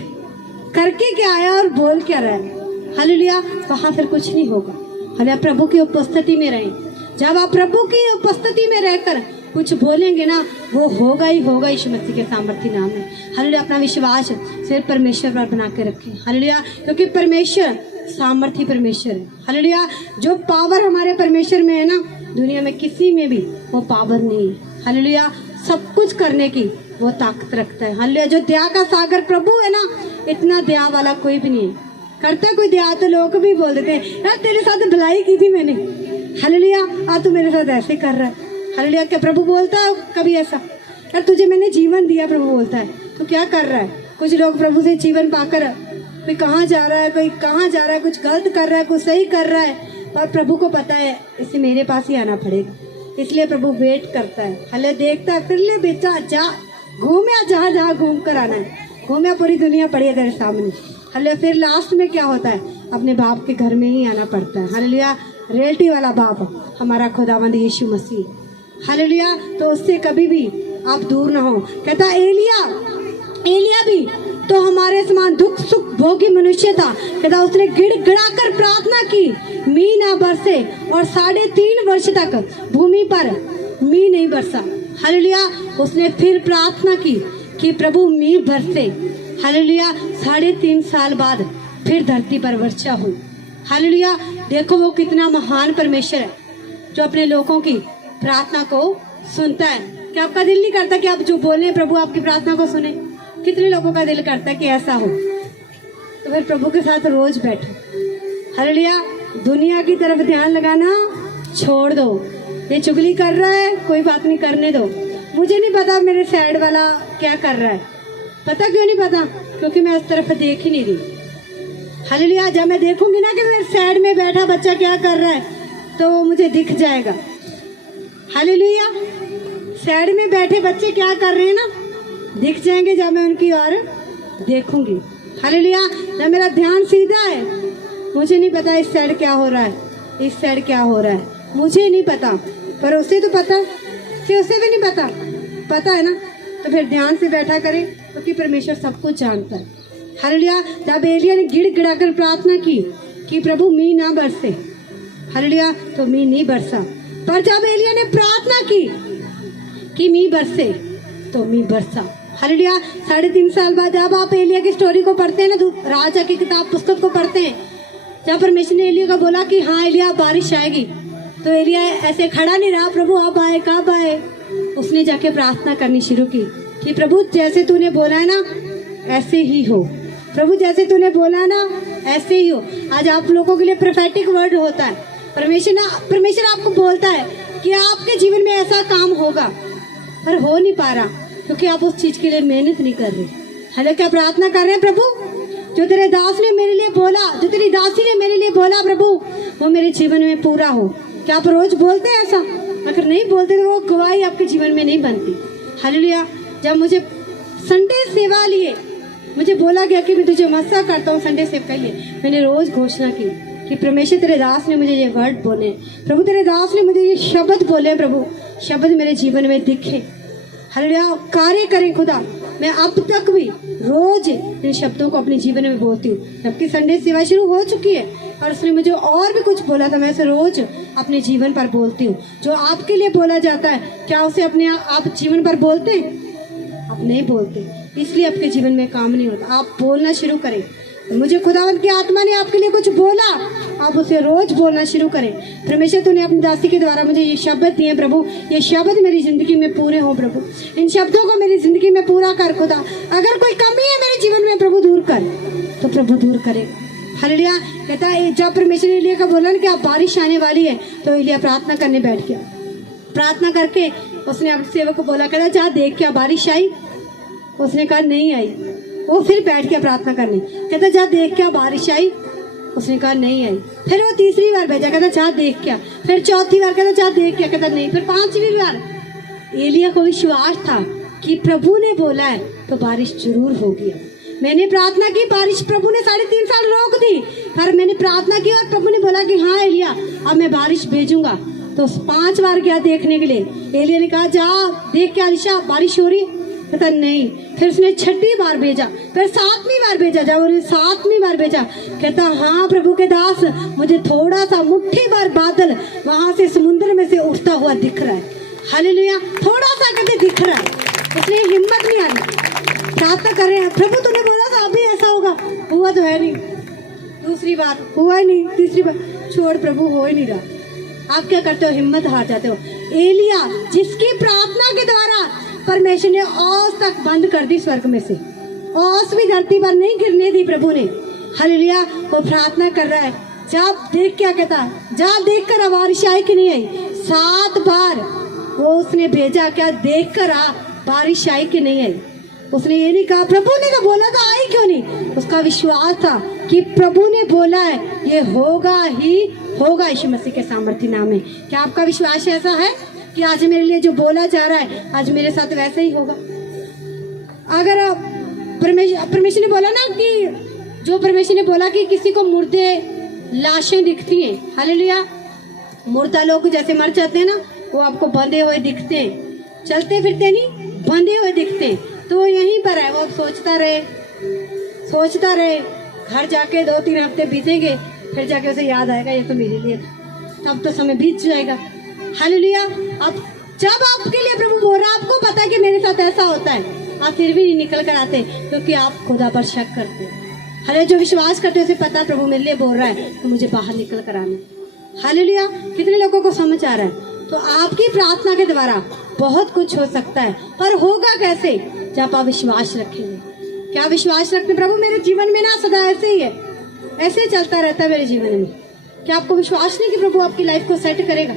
करके क्या आया और बोल क्या रहा है। हालेलुया। वहां फिर कुछ नहीं होगा। हालेलुया। प्रभु की उपस्थिति में रहें, जब आप प्रभु की उपस्थिति में रहकर कुछ बोलेंगे ना, वो होगा ही होगा यीशु मसीह के सामर्थ्य नाम में। हालेलुया। अपना विश्वास सिर्फ परमेश्वर पर बना के रखें। हालेलुया। क्योंकि परमेश्वर सामर्थ्य परमेश्वर है। हालेलुया। जो पावर हमारे परमेश्वर में है ना, दुनिया में किसी में भी वो पावर नहीं है। हालेलुया। सब कुछ करने की वो ताकत रखता है। हालेलुया। जो दया का सागर प्रभु है ना, इतना दया वाला कोई भी नहीं है। करता कोई दया तो लोग भी बोल देते हैं, यार तेरे साथ भलाई की थी मैंने, हालेलुया, आज तू मेरे साथ ऐसे कर रहा है। हालेलुया। क्या प्रभु बोलता है कभी ऐसा, यार तुझे मैंने जीवन दिया, प्रभु बोलता है तो क्या कर रहा है। कुछ लोग प्रभु से जीवन पाकर कोई कहाँ जा रहा है, कोई कहाँ जा रहा है, कुछ गलत कर रहा है, कुछ सही कर रहा है, और प्रभु को पता है इसे मेरे पास ही आना पड़ेगा, इसलिए प्रभु वेट करता है। हाले देखता है, फिर ले बेटा जा घूमे, जहाँ जहाँ घूम कर आना है, घूमे, पूरी दुनिया पड़ी है तेरे सामने। हाले फिर लास्ट में क्या होता है, अपने बाप के घर में ही आना पड़ता है। हालेलुया। रियलिटी वाला बाप हमारा खुदावंद यीशु मसीह। हालेलुया। तो उससे कभी भी आप दूर ना हो। कहता एलिया भी तो हमारे समान दुख सुख भोगी मनुष्य था। कहता उसने गिड़गिड़ा कर प्रार्थना की, मी ना बरसे, और 3.5 वर्ष तक भूमि पर मी नहीं बरसा। हालेलुया। उसने फिर प्रार्थना की कि प्रभु मी बरसे। हालेलुया। 3.5 साल बाद फिर धरती पर वर्षा हुई। हालेलुया। देखो वो कितना महान परमेश्वर है जो अपने लोगों की प्रार्थना को सुनता है। क्या आपका दिल नहीं करता कि आप जो बोले प्रभु आपकी प्रार्थना को सुने? कितने लोगों का दिल करता है कि ऐसा हो? तो फिर प्रभु के साथ रोज बैठो। हालेलुया। दुनिया की तरफ ध्यान लगाना छोड़ दो। ये चुगली कर रहा है, कोई बात नहीं, करने दो। मुझे नहीं पता मेरे साइड वाला क्या कर रहा है। पता क्यों नहीं पता? क्योंकि मैं उस तरफ देख ही नहीं रही। हालेलुया। जब मैं देखूंगी ना कि मेरे साइड में बैठा बच्चा क्या कर रहा है, तो मुझे दिख जाएगा। हालेलुया। साइड में बैठे बच्चे क्या कर रहे हैं ना, दिख जाएंगे जब मैं उनकी ओर देखूंगी। हालेलुया। जब मेरा ध्यान सीधा है, मुझे नहीं पता इस साइड क्या हो रहा है, इस साइड क्या हो रहा है, मुझे नहीं पता, पर उसे तो पता, कि उसे भी नहीं पता है ना। तो फिर ध्यान से बैठा करे, क्योंकि परमेश्वर सब कुछ जानता है। हालेलुया। जब एलिया ने गिड़गिड़ा कर प्रार्थना की कि प्रभु मी ना बरसे, हालेलुया, तो मी नहीं बरसा। पर जब एलिया ने प्रार्थना की कि मी बरसे, तो मी बरसा। हालेलुया। 3.5 साल बाद जब आप एलिया की स्टोरी को पढ़ते हैं ना, राजा की किताब पुस्तक को पढ़ते हैं, जब परमेश्वर ने एलिया को बोला कि हाँ एलिया बारिश आएगी, तो एलिया ऐसे खड़ा नहीं रहा, प्रभु अब आए, कब आए। उसने जाके प्रार्थना करनी शुरू की कि प्रभु जैसे तूने बोला है ना ऐसे ही हो, प्रभु जैसे तूने बोला ना ऐसे ही हो। आज आप लोगों के लिए प्रोफेटिक वर्ड होता है। परमेश्वर आपको बोलता है कि आपके जीवन में ऐसा काम होगा, पर हो नहीं पा रहा क्योंकि आप उस चीज के लिए मेहनत नहीं कर रहे। हालांकि क्या प्रार्थना कर रहे हैं, प्रभु जो तेरे दास ने मेरे लिए बोला, जो तेरी दासी ने मेरे लिए बोला, प्रभु वो मेरे जीवन में पूरा हो। क्या आप रोज बोलते हैं ऐसा? अगर नहीं बोलते तो वो गवाही आपके जीवन में नहीं बनती। हालेलुया। जब मुझे संडे सेवा लिए मुझे बोला गया कि मैं तुझे मस्सा करता हूँ संडे सेवा के लिए, मैंने रोज घोषणा की कि परमेश्वर तेरे दास ने मुझे ये वर्ड बोले, प्रभु तेरे दास ने मुझे ये शब्द बोले, प्रभु शब्द मेरे जीवन में दिखे। हालेलुया। कार्य करें खुदा। मैं अब तक भी रोज इन शब्दों को अपने जीवन में बोलती हूँ। जबकि संडे सेवा शुरू हो चुकी है और उसने मुझे और भी कुछ बोला था, मैं उसे रोज अपने जीवन पर बोलती हूँ। जो आपके लिए बोला जाता है, क्या उसे अपने आप जीवन पर बोलते हैं? आप नहीं बोलते, इसलिए आपके जीवन में काम नहीं होता। आप बोलना शुरू करें। मुझे खुदावंत की आत्मा ने आपके लिए कुछ बोला, आप उसे रोज बोलना शुरू करें। परमेश्वर तूने अपनी दासी के द्वारा मुझे ये शब्द दिए, प्रभु ये शब्द मेरी जिंदगी में पूरे हो, प्रभु इन शब्दों को मेरी जिंदगी में पूरा कर खुदा। अगर कोई कमी है मेरे जीवन में, प्रभु दूर कर, तो प्रभु दूर करे। हालेलुया। कहता है जब परमेश्वर ने एलिया का बोला ना कि आप बारिश आने वाली है, तो एलिया प्रार्थना करने बैठ गया। प्रार्थना करके उसने अपने सेवक को बोला, कहता जा देख क्या बारिश आई? उसने कहा नहीं आई। वो फिर बैठ गया प्रार्थना करने, कहता जा देख क्या बारिश आई? उसने कहा नहीं आई। फिर वो तीसरी बार भेजा, कहता जा देख क्या। फिर चौथी बार कहता जा देख क्या, कहता नहीं। फिर 5वीं बार एलिया को विश्वास था कि प्रभु ने बोला है तो बारिश जरूर होगी। मैंने प्रार्थना की, बारिश प्रभु ने 3.5 साल रोक दी, पर मैंने प्रार्थना की और प्रभु ने बोला कि हाँ एलिया अब मैं बारिश भेजूंगा। तो 5 बार गया देखने के लिए। एलिया ने कहा जा देख क्या अलीशा बारिश हो रही है। कहता नहीं। फिर उसने 6ठी बार भेजा, फिर 7वीं बार भेजा। जब उन्हें 7वीं बार भेजा, कहता हाँ प्रभु के दास, मुझे थोड़ा सा मुट्ठी भर बादल वहां से समुद्र में से उठता हुआ दिख रहा है। हालेलुया, थोड़ा सा कहते दिख रहा है। उसने हिम्मत नहीं आ रही, प्रार्थना कर रहे हैं, प्रभु तूने बोला था अभी ऐसा होगा, हुआ तो है नहीं। दूसरी बार हुआ ही नहीं, तीसरी बार छोड़ प्रभु, हो ही नहीं रहा। आप क्या करते हो? हिम्मत हार जाते हो। एलिया जिसकी प्रार्थना के द्वारा परमेश्वर ने औस तक बंद कर दी, स्वर्ग में से औस भी धरती पर नहीं गिरने दी प्रभु ने। हालेलुया, वो प्रार्थना कर रहा है। जब देख, क्या कहता है, जब देख कर बारिश आई कि नहीं आई, 7 बार वो उसने भेजा, क्या देख कर बारिश आई कि नहीं आई। उसने ये नहीं कहा प्रभु ने तो बोला था, आई क्यों नहीं। उसका विश्वास था कि प्रभु ने बोला है, ये होगा ही होगा यीशु मसीह के सामर्थ्य नाम में। क्या आपका विश्वास ऐसा है कि आज मेरे लिए जो बोला जा रहा है आज मेरे साथ वैसे ही होगा? अगर परमेश्वर ने बोला ना कि जो परमेश्वर ने बोला कि किसी को मुर्दे लाशें दिखती हैं, हालेलुया, मुर्दा लोग जैसे मर जाते हैं ना, वो आपको बंधे हुए दिखते हैं, चलते फिरते नहीं, बंधे हुए दिखते हैं। तो यहीं पर है, वो सोचता रहे, घर जाके 2-3 हफ्ते बीतेंगे, फिर जाके उसे याद आएगा ये तो मेरे लिए था, तब तो समय बीत जाएगा। हालेलुया, अब जब आपके लिए प्रभु बोल रहा है, आपको पता है कि मेरे साथ ऐसा होता है, आप फिर भी नहीं निकल कर आते, क्योंकि आप खुदा पर शक करते हैं। हालेलुया, जो विश्वास करते हैं उसे पता है प्रभु मेरे लिए बोल रहा है, तो मुझे बाहर निकल कर आना। हालेलुया, कितने लोगों को समझ आ रहा है? तो आपकी प्रार्थना के द्वारा बहुत कुछ हो सकता है, पर होगा कैसे? जब आप विश्वास रखेंगे। क्या विश्वास रखते प्रभु मेरे जीवन में ना सदा ऐसे ही है, ऐसे चलता रहता है मेरे जीवन में। क्या आपको विश्वास नहीं कि प्रभु आपकी लाइफ को सेट करेगा?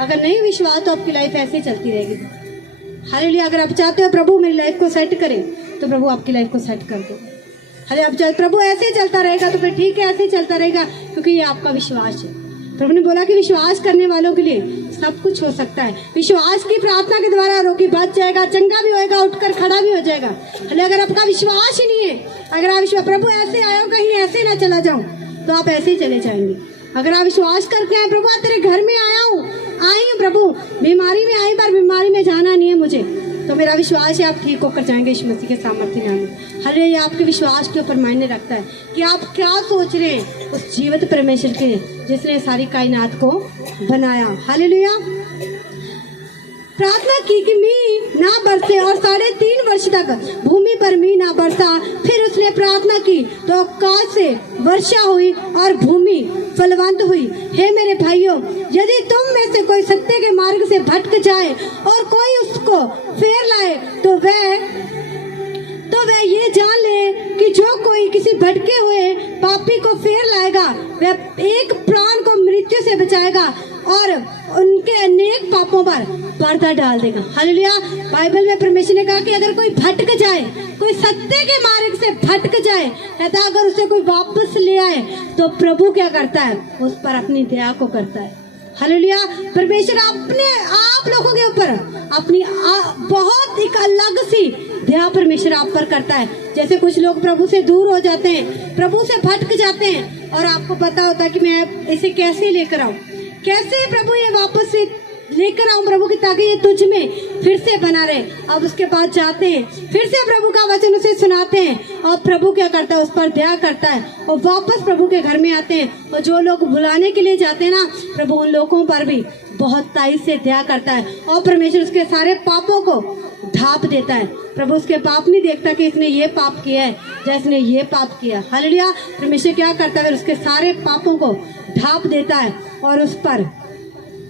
अगर नहीं विश्वास तो आपकी लाइफ ऐसे ही चलती रहेगी। हालेलुया, अगर आप चाहते हो प्रभु मेरी लाइफ को सेट करे, तो प्रभु आपकी लाइफ को सेट कर दो। हालेलुया, आप चाहते प्रभु ऐसे ही चलता रहेगा, तो फिर ठीक है, ऐसे ही चलता रहेगा, क्योंकि ये आपका विश्वास है। प्रभु ने बोला कि विश्वास करने वालों के लिए सब कुछ हो सकता है। विश्वास की प्रार्थना के द्वारा रोगी बच जाएगा, चंगा भी होएगा, उठकर खड़ा भी हो जाएगा। अगर आपका विश्वास ही नहीं है, अगर आप विश्वास प्रभु ऐसे आयो, कहीं ऐसे ना चला जाऊं, तो आप ऐसे ही चले जाएंगे। अगर आप विश्वास करके आए, प्रभु तेरे घर में आई हूँ प्रभु, बीमारी में आई, पर बीमारी में जाना नहीं है मुझे, तो मेरा विश्वास है आप ठीक होकर जाएंगे यीशु मसीह के सामर्थ्य नाम में। हालेलुया, ये आपके विश्वास के ऊपर मायने रखता है कि आप क्या सोच रहे हैं उस जीवित परमेश्वर के, जिसने सारी कायनात को बनाया। हालेलुया, प्रार्थना की कि मी ना बरसे, और 3.5 वर्ष तक भूमि पर मी ना बरसा। फिर उसने प्रार्थना की तो आकाश से वर्षा हुई और भूमि फलवंत हुई। हे मेरे भाइयों, यदि तुम में से कोई सत्य के मार्ग से भटक जाए और कोई उसको फेर लाए, तो वह ये जान ले कि जो कोई किसी भटके हुए पापी को फेर लाएगा, वह एक प्राण को मृत्यु से बचाएगा और उनके अनेक पापों पर पर्दा डाल देगा। हालेलुया, बाइबल में परमेश्वर ने कहा कि अगर कोई भटक जाए, कोई सत्य के मार्ग से भटक जाए, कहता अगर उसे कोई वापस ले आए, तो प्रभु क्या करता है? उस पर अपनी दया को करता है। हालेलुया, परमेश्वर अपने आप लोगों के ऊपर अपनी बहुत एक अलग सी दया परमेश्वर आप पर करता है। जैसे कुछ लोग प्रभु से दूर हो जाते हैं, प्रभु से भटक जाते हैं, और आपको पता होता है कि मैं इसे कैसे लेकर आऊं, कैसे प्रभु ये वापस से लेकर आऊं प्रभु की, ताकि ये तुझ में फिर से बना रहे। अब उसके पास जाते हैं, फिर से प्रभु का वचन उसे सुनाते हैं, और प्रभु क्या करता है? उस पर दया करता है, और वापस प्रभु के घर में आते हैं। और जो लोग भुलाने के लिए जाते हैं ना, प्रभु उन लोगों पर भी बहुत ताई से दया करता है, और परमेश्वर उसके सारे पापों को ढाप देता है। प्रभु उसके पाप नहीं देखता कि इसने ये पाप किया है या इसने ये पाप किया। हालेलुया, परमेश्वर क्या करता है? उसके सारे पापों को ढाप देता है और उस पर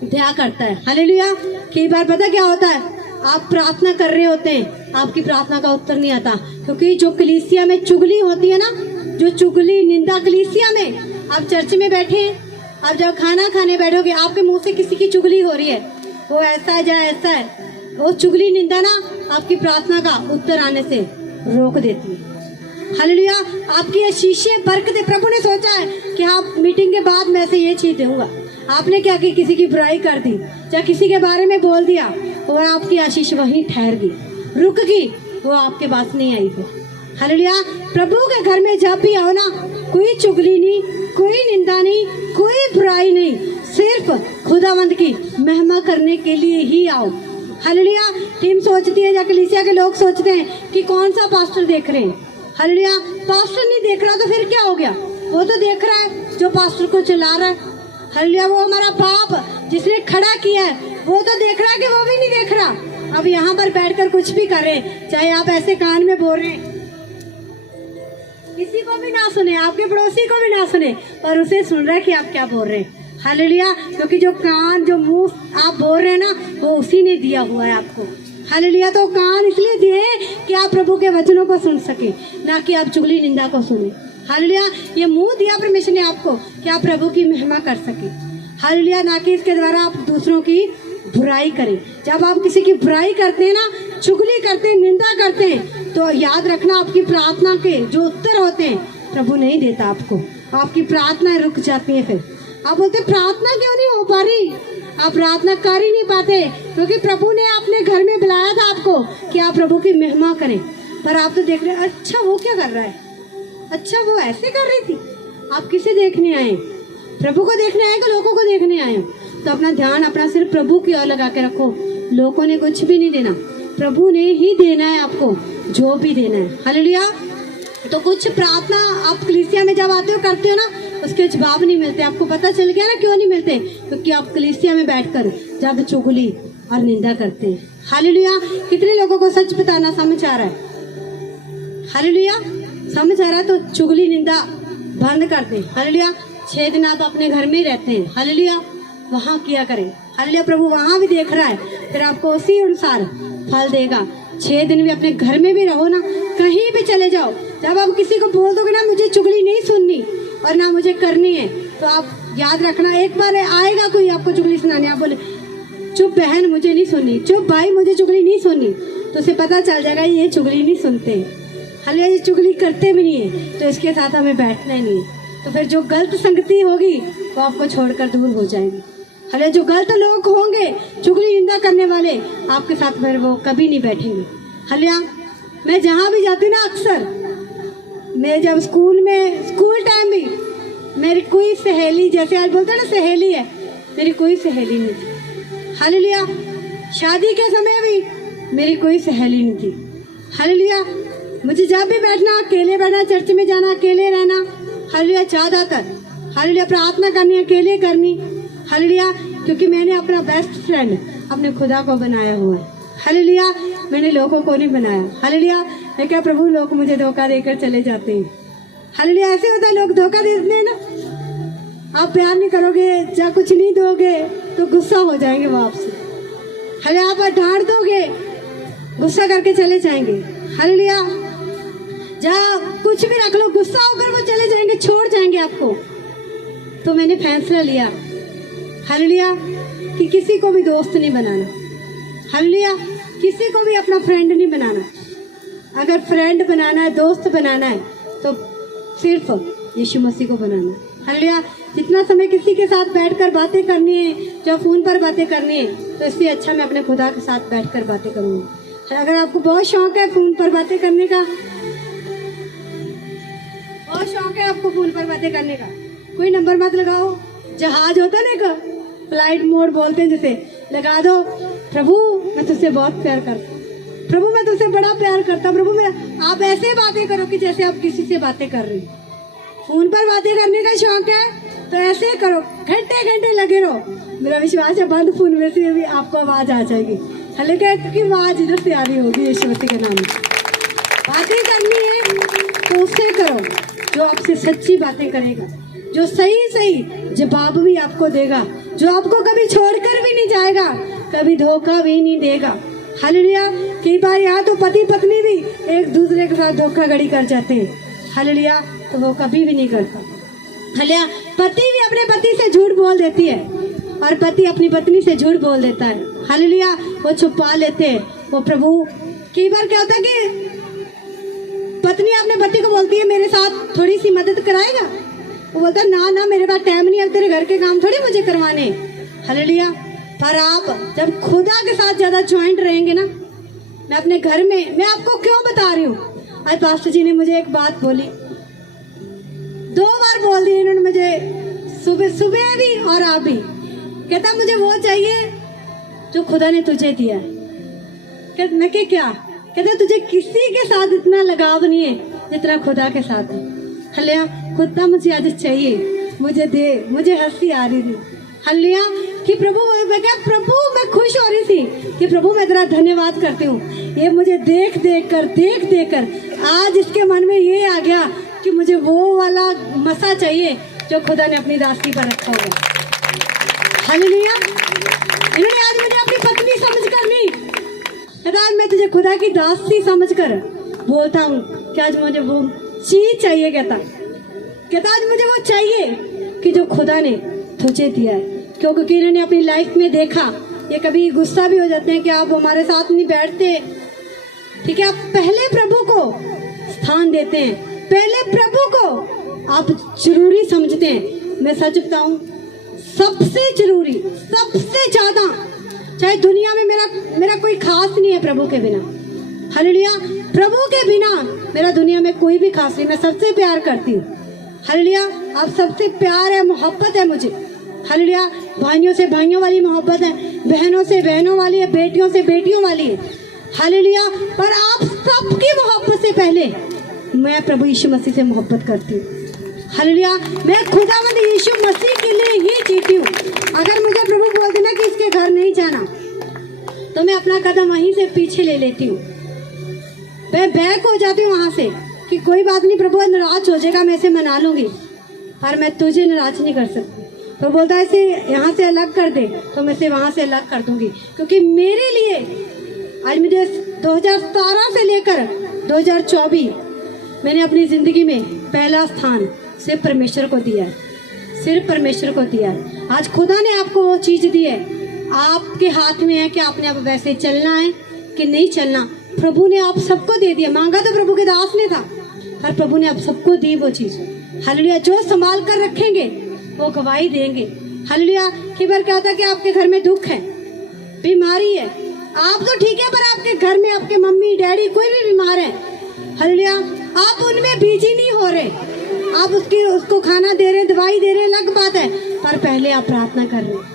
दया करता है। हालेलुया, कई बार पता क्या होता है? आप प्रार्थना कर रहे होते हैं, आपकी प्रार्थना का उत्तर नहीं आता, क्योंकि जो कलीसिया में चुगली होती है ना, जो चुगली निंदा कलीसिया में, आप चर्च में बैठे हैं, आप जब खाना खाने बैठोगे, आपके मुंह से किसी की चुगली हो रही है, वो ऐसा है या ऐसा है, वो चुगली निंदा ना आपकी प्रार्थना का उत्तर आने से रोक देती है। हालेलुया, आपकी ये शीशे बरकतें, प्रभु ने सोचा है कि आप मीटिंग के बाद मैं से ये चीज दूंगा, आपने क्या की? किसी की बुराई कर दी या किसी के बारे में बोल दिया, और आपकी आशीष वहीं ठहर गई, रुक गई, वो आपके पास नहीं आई फिर। हालेलुया, प्रभु के घर में जब भी आओ ना, कोई चुगली नहीं, कोई निंदा नहीं, कोई बुराई नहीं, सिर्फ खुदावंद की महिमा करने के लिए ही आओ। हालेलुया। टीम सोचती है या कलीसिया के लोग सोचते हैं कि कौन सा पास्टर देख रहे हैं। हालेलुया। पास्टर नहीं देख रहा तो फिर क्या हो गया? वो तो देख रहा है जो पास्टर को चला रहा है। हालेलुया। वो हमारा बाप जिसने खड़ा किया है वो तो देख रहा है कि वो भी नहीं देख रहा। अब यहाँ पर बैठकर कुछ भी कर रहे हैं, चाहे आप ऐसे कान में बोल रहे हैं, किसी को भी ना सुने, आपके पड़ोसी को भी ना सुने, पर उसे सुन रहा है कि आप क्या बोल रहे हैं। हालेलुया। क्योंकि जो कान जो मुंह आप बोल रहे हैं ना, वो उसी ने दिया हुआ है आपको। हालेलुया। तो कान इसलिए दिए कि आप प्रभु के वचनों को सुन सके, ना कि आप चुगली निंदा को सुने। हालेलुया। ये मुंह दिया परमेश्वर ने आपको कि आप प्रभु की महिमा कर सके। हालेलुया। ना कि इसके द्वारा आप दूसरों की बुराई करें। जब आप किसी की बुराई करते हैं ना, चुगली करते हैं, निंदा करते हैं, तो याद रखना आपकी प्रार्थना के जो उत्तर होते हैं प्रभु नहीं देता आपको। आपकी प्रार्थना रुक जाती है। फिर आप बोलते प्रार्थना क्यों नहीं हो पा रही? आप प्रार्थना कर ही नहीं पाते क्योंकि प्रभु ने अपने घर में बुलाया था आपको कि आप प्रभु की महिमा करें, पर आप तो देख रहे हैं अच्छा वो क्या कर रहा है, अच्छा वो ऐसे कर रही थी। आप किसे देखने आए? प्रभु को देखने आए कि लोगों को देखने आए? तो अपना ध्यान अपना सिर्फ प्रभु की ओर लगा के रखो। लोगों ने कुछ भी नहीं देना, प्रभु ने ही देना है आपको जो भी देना है। हालेलुया। तो कुछ प्रार्थना आप कलीसिया में जब आते हो करते हो ना, उसके जवाब नहीं मिलते। आपको पता चल गया ना क्यों नहीं मिलते? क्योंकि आप कलीसिया में बैठकर जब चुगली और निंदा करते हैं। हालेलुया। कितने लोगों को सच बताना समझ आ रहा है? हालेलुया। समझ आ रहा है तो चुगली निंदा बंद कर दे। हालेलुया। 6 दिन आप अपने घर में ही रहते हैं। हालेलुया। वहाँ किया करें। हालेलुया। प्रभु वहाँ भी देख रहा है, फिर आपको उसी अनुसार फल देगा। 6 दिन भी अपने घर में भी रहो ना, कहीं भी चले जाओ, जब आप किसी को बोल दोगे ना मुझे चुगली नहीं सुननी और ना मुझे करनी है, तो आप याद रखना एक बार आएगा कोई आपको चुगली सुनाने, आप बोले चुप बहन मुझे नहीं सुननी, चुप भाई मुझे चुगली नहीं सुननी, तो उसे पता चल जाएगा ये चुगली नहीं सुनते। हालेलुया। ये चुगली करते भी नहीं है, तो इसके साथ हमें बैठना ही नहीं है। तो फिर जो गलत संगति होगी वो आपको छोड़कर दूर हो जाएगी। हालेलुया। जो गलत लोग होंगे चुगली निंदा करने वाले, आपके साथ फिर वो कभी नहीं बैठेंगे। हालेलुया। मैं जहाँ भी जाती ना, अक्सर मैं जब स्कूल टाइम भी मेरी कोई सहेली, जैसे आज बोलते हैं ना सहेली है, मेरी कोई सहेली नहीं थी। हालेलुया। शादी के समय भी मेरी कोई सहेली नहीं थी। हालेलुया। मुझे जब भी बैठना अकेले बैठना, चर्च में जाना अकेले रहना। हालेलुया। ज्यादातर हालेलुया प्रार्थना करनी अकेले करनी। हालेलुया। क्योंकि मैंने अपना बेस्ट फ्रेंड अपने खुदा को बनाया हुआ है। हालेलुया। मैंने लोगों को नहीं बनाया। हालेलुया। मैं क्या प्रभु लोग मुझे धोखा देकर चले जाते हैं। हालेलुया। ऐसे होता है, लोग धोखा देते हैं ना। आप प्यार नहीं करोगे या कुछ नहीं दोगे तो गुस्सा हो जाएंगे वो आपसे। हालेलुया। आप डांट दोगे गुस्सा करके चले जाएंगे। हालेलुया। जहाँ कुछ भी रख लो गुस्सा होकर वो चले जाएंगे, छोड़ जाएंगे आपको। तो मैंने फैसला लिया हालेलुया कि किसी को भी दोस्त नहीं बनाना। हालेलुया। किसी को भी अपना फ्रेंड नहीं बनाना। अगर फ्रेंड बनाना है, दोस्त बनाना है, तो सिर्फ यीशु मसीह को बनाना है। हालेलुया। जितना समय किसी के साथ बैठकर बातें करनी है, जो फोन पर बातें करनी है, तो इससे अच्छा मैं अपने खुदा के साथ बैठकर बातें करूँगी। अगर आपको बहुत शौक है फोन पर बातें करने का, बहुत शौक है आपको फोन पर बातें करने का, कोई नंबर मत लगाओ। जहाज होता है ना, फ्लाइट मोड बोलते हैं, जैसे लगा दो, प्रभु मैं तुझसे बहुत प्यार करता हूँ, प्रभु मैं तुझसे बड़ा प्यार करता हूँ, प्रभु मैं। आप ऐसे बातें करो कि जैसे आप किसी से बातें कर रहे हो। फोन पर बातें करने का शौक है तो ऐसे करो, घंटे घंटे लगे रहो। मेरा विश्वास है बंद फोन में से भी आपको आवाज आ जाएगी। हालांकि क्योंकि आवाज इधर से आ रही होगी यीशु मसीह के नाम में। बातें करनी है तो उससे करो जो आपसे सच्ची बातें करेगा, जो सही सही जवाब भी आपको देगा, जो आपको कभी छोड़कर भी नहीं जाएगा, कभी धोखा भी नहीं देगा। हालेलुया। कई बार यहाँ तो पति पत्नी भी एक दूसरे के साथ धोखाधड़ी कर जाते हैं। हालेलुया। तो वो कभी भी नहीं करता। हालेलुया। पति भी अपने पति से झूठ बोल देती है और पति अपनी पत्नी से झूठ बोल देता है। हालेलुया। वो छुपा लेते हैं। वो प्रभु कई बार क्या होता है कि पत्नी अपने पति को बोलती है मेरे साथ थोड़ी सी मदद कराएगा, वो बोलता है ना ना मेरे पास टाइम नहीं है, तेरे घर के काम थोड़ी मुझे करवाने। हालेलुया। पर आप जब खुदा के साथ ज्यादा ज्वाइंट रहेंगे ना, मैं अपने घर में, मैं आपको क्यों बता रही हूँ, आज पास्टर जी ने मुझे एक बात बोली, 2 बार बोल दी इन्होंने मुझे, सुबह भी और आप भी। कहता मुझे वो चाहिए जो खुदा ने तुझे दिया है। मैं क्या कहते तुझे किसी के साथ इतना लगाव नहीं है जितना खुदा के साथ है। हल्लिया खुदा मुझे आज चाहिए, मुझे दे। मुझे हंसी आ रही थी हल्लिया कि प्रभु, मैं क्या प्रभु, मैं खुश हो रही थी कि प्रभु मैं तेरा धन्यवाद करती हूँ। ये मुझे देख देख कर आज इसके मन में ये आ गया कि मुझे वो वाला मसा चाहिए जो खुदा ने अपनी दासी पर रखा हुआ। हालेलुया। इन्होंने आज मुझे अपनी पत्नी समझकर नहीं, आज मैं तुझे खुदा की दासी समझकर बोलता हूँ कि आज मुझे वो चीज चाहिए। कहता आज मुझे वो चाहिए कि जो खुदा ने तुझे दिया है। क्योंकि इन्होंने अपनी लाइफ में देखा, ये कभी गुस्सा भी हो जाते हैं कि आप हमारे साथ नहीं बैठते, ठीक है। आप पहले प्रभु को स्थान देते हैं, पहले प्रभु को आप जरूरी समझते हैं। मैं सच बताऊं, सबसे जरूरी, सबसे ज्यादा, चाहे दुनिया में मेरा कोई खास नहीं है प्रभु के बिना। हालेलुया। प्रभु के बिना मेरा दुनिया में कोई भी खास नहीं। मैं सबसे प्यार करती हूँ। हालेलुया। आप सबसे प्यार है, मोहब्बत है मुझे। हालेलुया। भाइयों से भाइयों वाली मोहब्बत है, बहनों से बहनों वाली है, बेटियों से बेटियों वाली है। हालेलुया। पर आप सबकी मोहब्बत से पहले मैं प्रभु यीशु मसीह से मोहब्बत करती हूँ। हालेलुया। मैं खुदावंद यीशु मसीह के लिए ही जीती हूँ। अगर मुझे प्रभु बोल देना कि इसके घर नहीं जाना, तो मैं अपना कदम वहीं से पीछे ले लेती हूँ। मैं बैक हो जाती हूँ वहां से कि कोई बात नहीं, प्रभु नाराज हो जाएगा, मैं इसे मना लूंगी, पर मैं तुझे नाराज नहीं कर सकती। तो बोलता है इसे यहाँ से अलग कर दे, तो मैं इसे वहां से अलग कर दूंगी। क्योंकि मेरे लिए आज मुझे 2017 से लेकर 2024 मैंने अपनी जिंदगी में पहला स्थान सिर्फ परमेश्वर को दिया है, सिर्फ परमेश्वर को दिया है। आज खुदा ने आपको वो चीज दी है, आपके हाथ में है कि आपने अब वैसे चलना है कि नहीं चलना। प्रभु ने आप सबको दे दिया। मांगा तो प्रभु के दास ने था, पर प्रभु ने आप सबको दी वो चीज। हालेलुया। जो संभाल कर रखेंगे वो गवाही देंगे। हालेलुया। कई बार क्या होता है कि आपके घर में दुख है, बीमारी है, आप तो ठीक है, पर आपके घर में आपके मम्मी डैडी कोई भी बीमार है। हालेलुया। आप उनमें बिजी नहीं हो रहे, आप उसको खाना दे रहे, दवाई दे रहे, अलग बात है, पर पहले आप प्रार्थना कर रहे।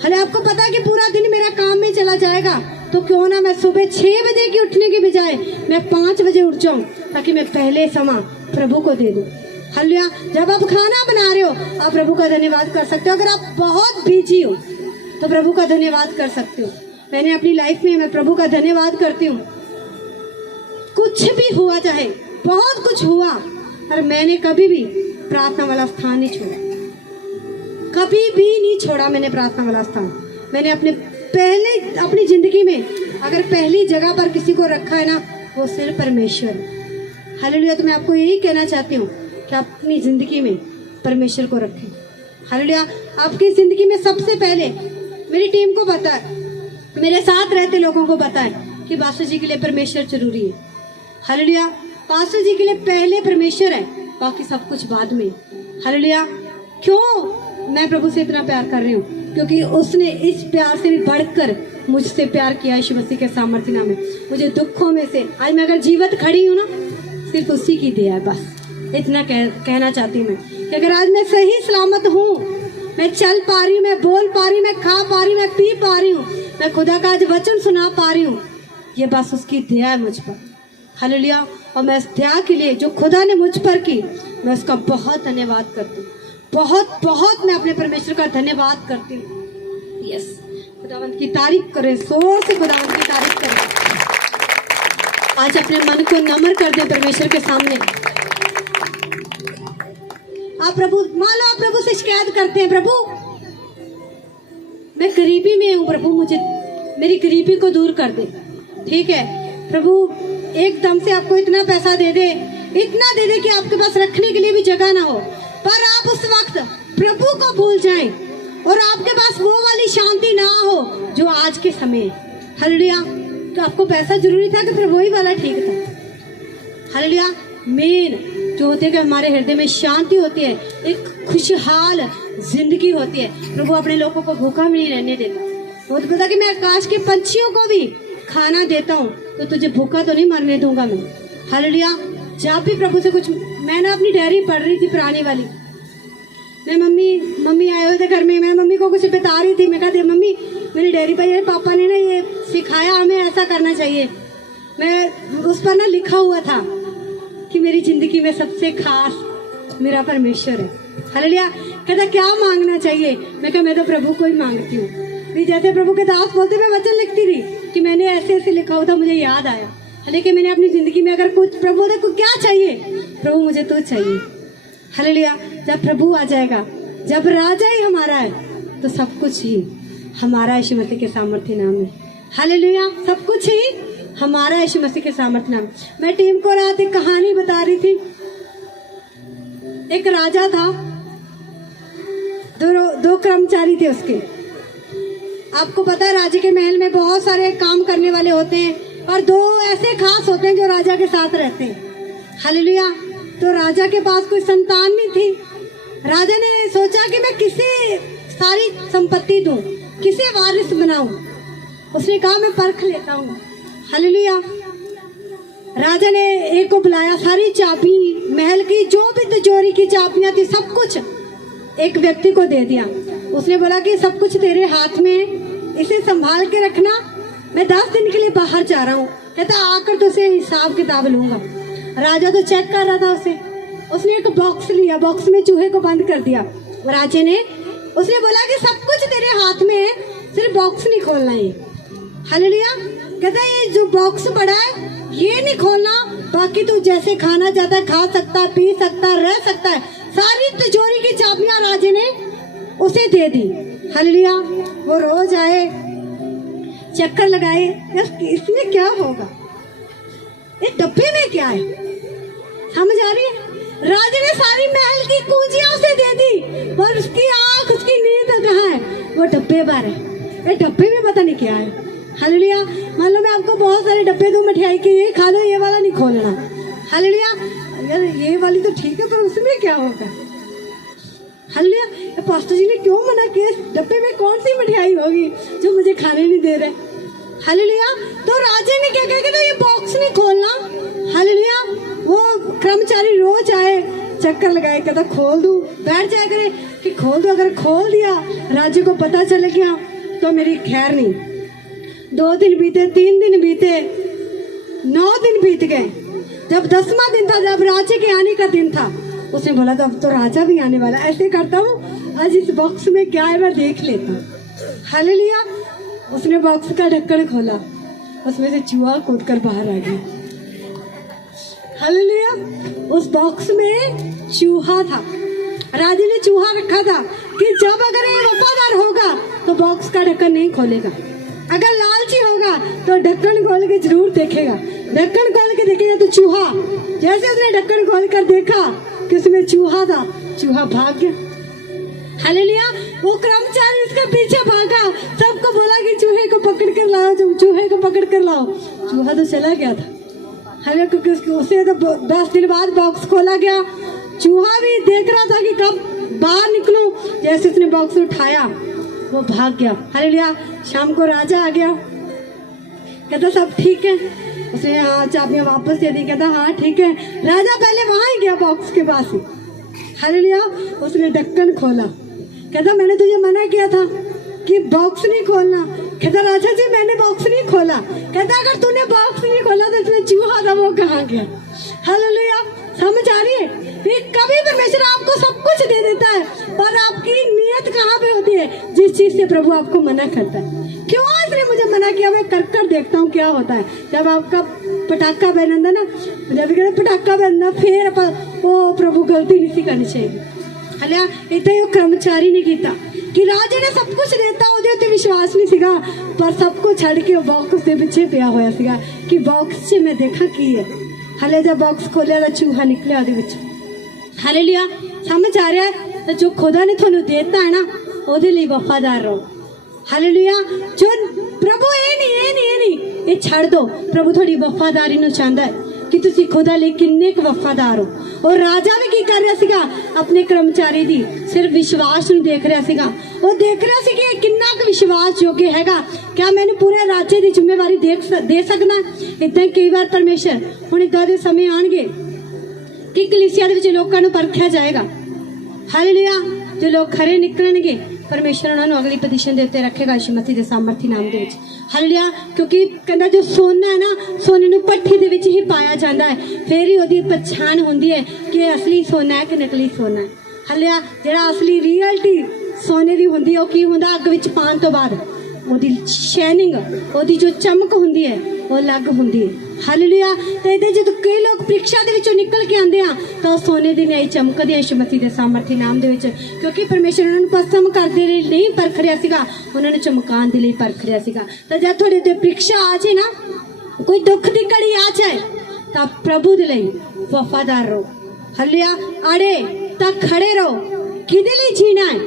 हले आपको पता है कि पूरा दिन मेरा काम में चला जाएगा, तो क्यों ना मैं सुबह 6 बजे की उठने की बजाय मैं 5 बजे उठ जाऊं, ताकि मैं पहले समय प्रभु को दे दूं। हालेलुया। जब आप खाना बना रहे हो, आप प्रभु का धन्यवाद कर सकते हो। अगर आप बहुत बिजी हो तो प्रभु का धन्यवाद कर सकते हो। मैंने अपनी लाइफ में मैं प्रभु का धन्यवाद करती हूँ। कुछ भी हुआ, चाहे बहुत कुछ हुआ, पर मैंने कभी भी प्रार्थना वाला स्थान नहीं छोड़ा, कभी भी नहीं छोड़ा मैंने प्रार्थना वाला स्थान। मैंने अपनी जिंदगी में अगर पहली जगह पर किसी को रखा है ना, वो सिर्फ परमेश्वर। हालेलुया। तो मैं आपको यही कहना चाहती हूँ कि आप अपनी जिंदगी में परमेश्वर को रखें। हालेलुया। आपकी जिंदगी में सबसे पहले मेरी टीम को पता है, मेरे साथ रहते लोगों को पता है कि पास्टर जी के लिए परमेश्वर जरूरी है। हालेलुया। पास्टर जी के लिए पहले परमेश्वर है, बाकी सब कुछ बाद में। हालेलुया। क्यों मैं प्रभु से इतना प्यार कर रही हूँ? क्योंकि उसने इस प्यार से भी बढ़कर मुझसे प्यार किया यीशु मसीह के सामर्थ्य नाम में। मुझे दुखों में से आज मैं अगर जीवित खड़ी हूँ ना, सिर्फ उसी की दया है। बस इतना कहना चाहती हूँ मैं कि अगर आज मैं सही सलामत हूँ, मैं चल पा रही हूँ, मैं बोल पा रही हूँ, मैं खा पा रही हूँ, मैं पी पा रही हूँ, मैं खुदा का आज वचन सुना पा रही हूँ, ये बस उसकी दया है मुझ पर। हालेलुया। और मैं इस दया के लिए जो खुदा ने मुझ पर की, मैं उसका बहुत धन्यवाद करती हूँ। बहुत बहुत मैं अपने परमेश्वर का धन्यवाद करती हूँ। यस, खुदावंत की तारीफ करें, जोर से खुदावंत की तारीफ करें। आज अपने मन को नम्र कर दे परमेश्वर के सामने। आप प्रभु, मान लो आप प्रभु से शिकायत करते हैं, प्रभु मैं गरीबी में हूँ, प्रभु मुझे मेरी गरीबी को दूर कर दे। ठीक है, प्रभु एकदम से आपको इतना पैसा दे दे, इतना दे दे कि आपके पास रखने के लिए भी जगह ना हो, पर आप उस वक्त प्रभु को भूल जाएं और आपके पास वो वाली शांति ना हो जो आज के समय। हालेलुया। तो आपको पैसा जरूरी था कि फिर वही वाला ठीक था। हालेलुया। मेन जो होती है कि हमारे हृदय में शांति होती है, एक खुशहाल जिंदगी होती है। प्रभु अपने लोगों को भूखा भी नहीं रहने देता। वो तो कहता कि मैं आकाश के पंछियों को भी खाना देता हूँ, तो तुझे भूखा तो नहीं मरने दूंगा मैं। हालेलुया। जब भी प्रभु से कुछ, मैं ना अपनी डायरी पढ़ रही थी पुरानी वाली, मैं मम्मी आए हुए थे घर में, मैं मम्मी को कुछ बता रही थी। मैं कहती मम्मी मेरे डेयरी पर ये पापा ने ना ये सिखाया, हमें ऐसा करना चाहिए। मैं उस पर ना लिखा हुआ था कि मेरी जिंदगी में सबसे खास मेरा परमेश्वर है। हालेलुया। कहता क्या मांगना चाहिए? मैं कहा मैं तो प्रभु को ही मांगती हूँ। भी जैसे प्रभु के दास बोलते मैं वचन लिखती थी कि मैंने ऐसे ऐसे लिखा हुआ था, मुझे याद आया। हालांकि मैंने अपनी जिंदगी में अगर कुछ प्रभु बोलते को क्या चाहिए, प्रभु मुझे तो चाहिए। हालेलुया। जब प्रभु आ जाएगा, जब राजा ही हमारा है, तो सब कुछ ही हमारा यीशु मसीह के सामर्थ्य नाम है। हालेलुया। सब कुछ ही हमारा यीशु मसीह के सामर्थ्य नाम। मैं टीम को रात एक कहानी बता रही थी। एक राजा था, दो कर्मचारी थे उसके। आपको पता है राजा के महल में बहुत सारे काम करने वाले होते हैं और दो ऐसे खास होते हैं जो राजा के साथ रहते हैं। हालेलुया। तो राजा के पास कोई संतान नहीं थी। राजा ने सोचा कि मैं किसे सारी संपत्ति दूं, किसे वारिस बनाऊं। उसने कहा मैं परख लेता हूँ। हालेलुया। राजा ने एक को बुलाया, सारी चाबी महल की जो भी तिजोरी की चाबियां थी सब कुछ एक व्यक्ति को दे दिया। उसने बोला कि सब कुछ तेरे हाथ में, इसे संभाल के रखना, मैं 10 दिन के लिए बाहर जा रहा हूँ। कहता आकर तो उसे हिसाब किताब लूंगा। राजा तो चेक कर रहा था उसे। उसने एक बॉक्स लिया, बॉक्स में चूहे को बंद कर दिया। राजा ने उसने बोला कि सब कुछ तेरे हाथ में है, सिर्फ बॉक्स नहीं खोलना है। हालेलुया। कहता ये जो बॉक्स पड़ा है ये नहीं खोलना, बाकी तू जैसे खाना चाहता है खा सकता, पी सकता, रह सकता है। सारी तिजोरी की चाबियां राजा ने उसे दे दी। हालेलुया। वो रोज आए, चक्कर लगाए, इसमें क्या होगा, इस डब्बे में क्या है, समझ आ रही है? राजा ने सारी महल की कुंजियां उसे दे दी, पर उसकी आंख, उसकी नींद कहाँ है? वो डब्बे पर है। ये डब्बे में पता नहीं क्या है। हालेलुया। मान लो मैं आपको बहुत सारे डब्बे दूं मिठाई के, ये खा लो, ये वाला नहीं खोलना। हालेलुया। यार ये वाली तो ठीक है, पर उसमें क्या होगा? हालेलुया। पास्टर जी ने क्यों मना किया? डब्बे में कौन सी मिठाई होगी जो मुझे खाने नहीं दे रहे? हालेलुया। तो राजा ने क्या कहा कि ये बॉक्स नहीं खोलना। हालेलुया। वो कर्मचारी रोज आए, चक्कर लगाए, कहता खोल दूं, बैठ जाया करे कि खोल दो। अगर खोल दिया, राजा को पता चल गया तो मेरी खैर नहीं। 2 दिन बीते, 3 दिन बीते, 9 दिन बीत गए। जब 10वां दिन था, जब राजा के आने का दिन था, उसने बोला तो अब तो राजा भी आने वाला, ऐसे करता हूँ आज इस बॉक्स में क्या है मैं देख लेता हूँ। हालेलुया। उसने बॉक्स का ढक्कन खोला, उसमें से चूहा कूद कर बाहर आ गया। हालेलुया। उस बॉक्स में चूहा था। राजा ने चूहा रखा था कि जब अगर ये वफादार होगा तो बॉक्स का ढक्कन नहीं खोलेगा, अगर लालची होगा तो ढक्कन खोल के जरूर देखेगा। ढक्कन खोल के देखेगा तो चूहा, जैसे उसने ढक्कन खोल कर देखा कि उसमें चूहा था, चूहा भाग गया। हालेलुया। वो कर्मचारी उसके पीछे भागा, सबको बोला कि चूहे को पकड़ कर लाओ, चूहे को पकड़ कर लाओ। चूहा तो चला गया था। हालेलुया। क्योंकि उसे तो 10 दिन बाद बॉक्स खोला गया। चूहा भी देख रहा था कि कब बाहर निकलूं। जैसे उसने बॉक्स उठाया वो भाग गया। हालेलुया। शाम को राजा आ गया, कहता सब ठीक है। उसने हाँ चाबियां वापस दे दी। कहता हाँ ठीक है। राजा पहले वहां ही गया बॉक्स के पास ही। हालेलुया। उसने ढक्कन खोला। कहता मैंने तुझे मना किया था कि बॉक्स नहीं खोलना। कहता राजा जी मैंने बॉक्स नहीं खोला। कहता अगर तूने बॉक्स नहीं खोला तो इसमें चूहा था, वो कहाँ गया? हालेलुया। समझ आ रही है? कभी परमेश्वर आपको सब कुछ दे देता है, पर आपकी नीयत कहाँ पे होती है? जिस चीज से प्रभु आपको मना करता है। क्यों इसने मुझे मना किया? मैं कर देखता हूँ क्या होता है। जब आपका पटाखा बंदा ना, जब पटाखा बंदा फिर वो प्रभु गलती नहीं करनी चाहिए। हालेलुया। इतना कर्मचारी ने किया कि राजा ने सब कुछ देता ਉਹਦੇ ਉੱਤੇ विश्वास नहीं सीगा, पर सबको छड़ के बॉक्स के पीछे पिया होया सीगा कि बॉक्स से मैं देखा की है। हाले जब बॉक्स खोलिया तो चूहा निकलिया ਉਹਦੇ ਵਿੱਚ। हालेलुया। समझ आ रहा है? तो जो खुदा ने ਤੁਹਾਨੂੰ देता है ना, ਉਹਦੇ ਲਈ वफादार रहो। हालेलुया। जो प्रभु ये नहीं ये छड़ दो। प्रभु थोड़ी वफादारी ਨੂੰ ਚਾਹੁੰਦਾ है कि ਤੁਸੀਂ खुदा ਲਈ किन्ने क वफादार हो। और राजा भी की कर रहा सीगा, अपने कर्मचारी दी सिर्फ विश्वास ਨੂੰ देख रहा सीगा। वो देख रहा सी कि किन्ना क विश्वास योग्य हैगा, क्या मैंने पूरे राज्य की जिम्मेवारी दे सकना। इदां कई बार परमेश्वर हुण इदां दे समय आणगे कि कलीसिया दे विच लोकां नूं परखिया जाएगा। हालेलुया। जो लोग खरे निकलणगे परमेश्वर उन्होंने अगली पोजीशन के उत्ते रखेगा यीशु मसीह के सामर्थी नाम दे विच। हालेलुया। क्योंकि कहंदा जो सोना है ना, सोने नूं भट्ठी दे विच ही पाया जाता है, फिर ही उहदी पहचान हुंदी है कि असली सोना है कि नकली सोना है। हालेलुया। जिहड़ा असली रियलिटी सोने दी हुंदी है, ओह की हुंदा, अग विच पाउण तो बाद ਉਹਦੀ ਸ਼ਾਈਨਿੰਗ, ਉਹਦੀ ਜੋ ਚਮਕ ਹੁੰਦੀ ਹੈ ਉਹ ਅਲੱਗ ਹੁੰਦੀ ਹੈ। ਹਾਲੇਲੂਇਆ। ਤੇ ਇਹਦੇ ਜਦੋਂ ਕਈ ਲੋਕ ਪ੍ਰੀਖਿਆ ਦੇ ਵਿੱਚੋਂ ਨਿਕਲ ਕੇ ਆਉਂਦੇ ਆ ਤਾਂ ਉਹ ਸੋਨੇ ਦੀ ਨਹੀਂ ਚਮਕਦੇ ਯਿਸੂ ਮਸੀਹ ਦੇ ਸਾਮਰਥੀ ਨਾਮ ਦੇ ਵਿੱਚ, ਕਿਉਂਕਿ ਪਰਮੇਸ਼ਰ ਉਹਨਾਂ ਨੂੰ ਪਸੰਦ ਕਰਦੇ ਲਈ ਨਹੀਂ ਪਰਖ ਰਿਹਾ ਸੀਗਾ, ਉਹਨਾਂ ਨੂੰ ਚਮਕਾਉਣ ਦੇ ਲਈ ਪਰਖ ਰਿਹਾ ਸੀਗਾ। ਤਾਂ ਜਦ ਤੁਹਾਡੇ ਤੇ ਪ੍ਰੀਖਿਆ ਆ ਜਾਏ ਨਾ, ਕੋਈ ਦੁੱਖ ਦੀ ਘੜੀ ਆ ਜਾਏ, ਤਾਂ ਪ੍ਰਭੂ ਦੇ ਲਈ ਵਫਾਦਾਰ ਰਹੋ। ਹਾਲੇਲੂਇਆ। ਆੜੇ ਤਾਂ ਖੜੇ ਰਹੋ। ਕਿਹਦੇ ਲਈ ਜੀਣਾ ਹੈ?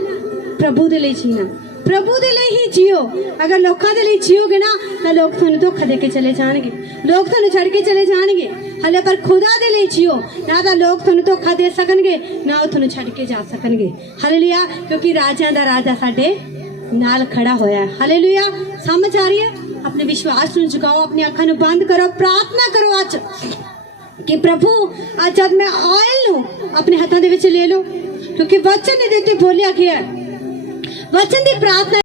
ਪ੍ਰਭੂ ਦੇ ਲਈ ਜੀਣਾ, प्रभु दे लिए ही जियो। अगर लोगों के लिए जियोगे ना तो लोग थानू धोखा दे के चले जाएंगे, लोग थानू छड़ के चले जाएंगे। हले पर खुदा दे लिए जियो ना, तो लोग थानू धोखा दे सकणगे ना वो थानू छड़ के जा सकणगे। हालेलुया। क्योंकि राजा दा राजा साडे नाल खड़ा होया है। हालेलुया। समझ आ रही है? अपने विश्वास नू जगाओ, अपनी अखां नू बंद करो, प्रार्थना करो आज कि प्रभु आज जब मैं ऑयल नू अपने हाथों दे विच ले लो, क्योंकि वचन दे ते बोलिया गया है, वचन की प्रार्थना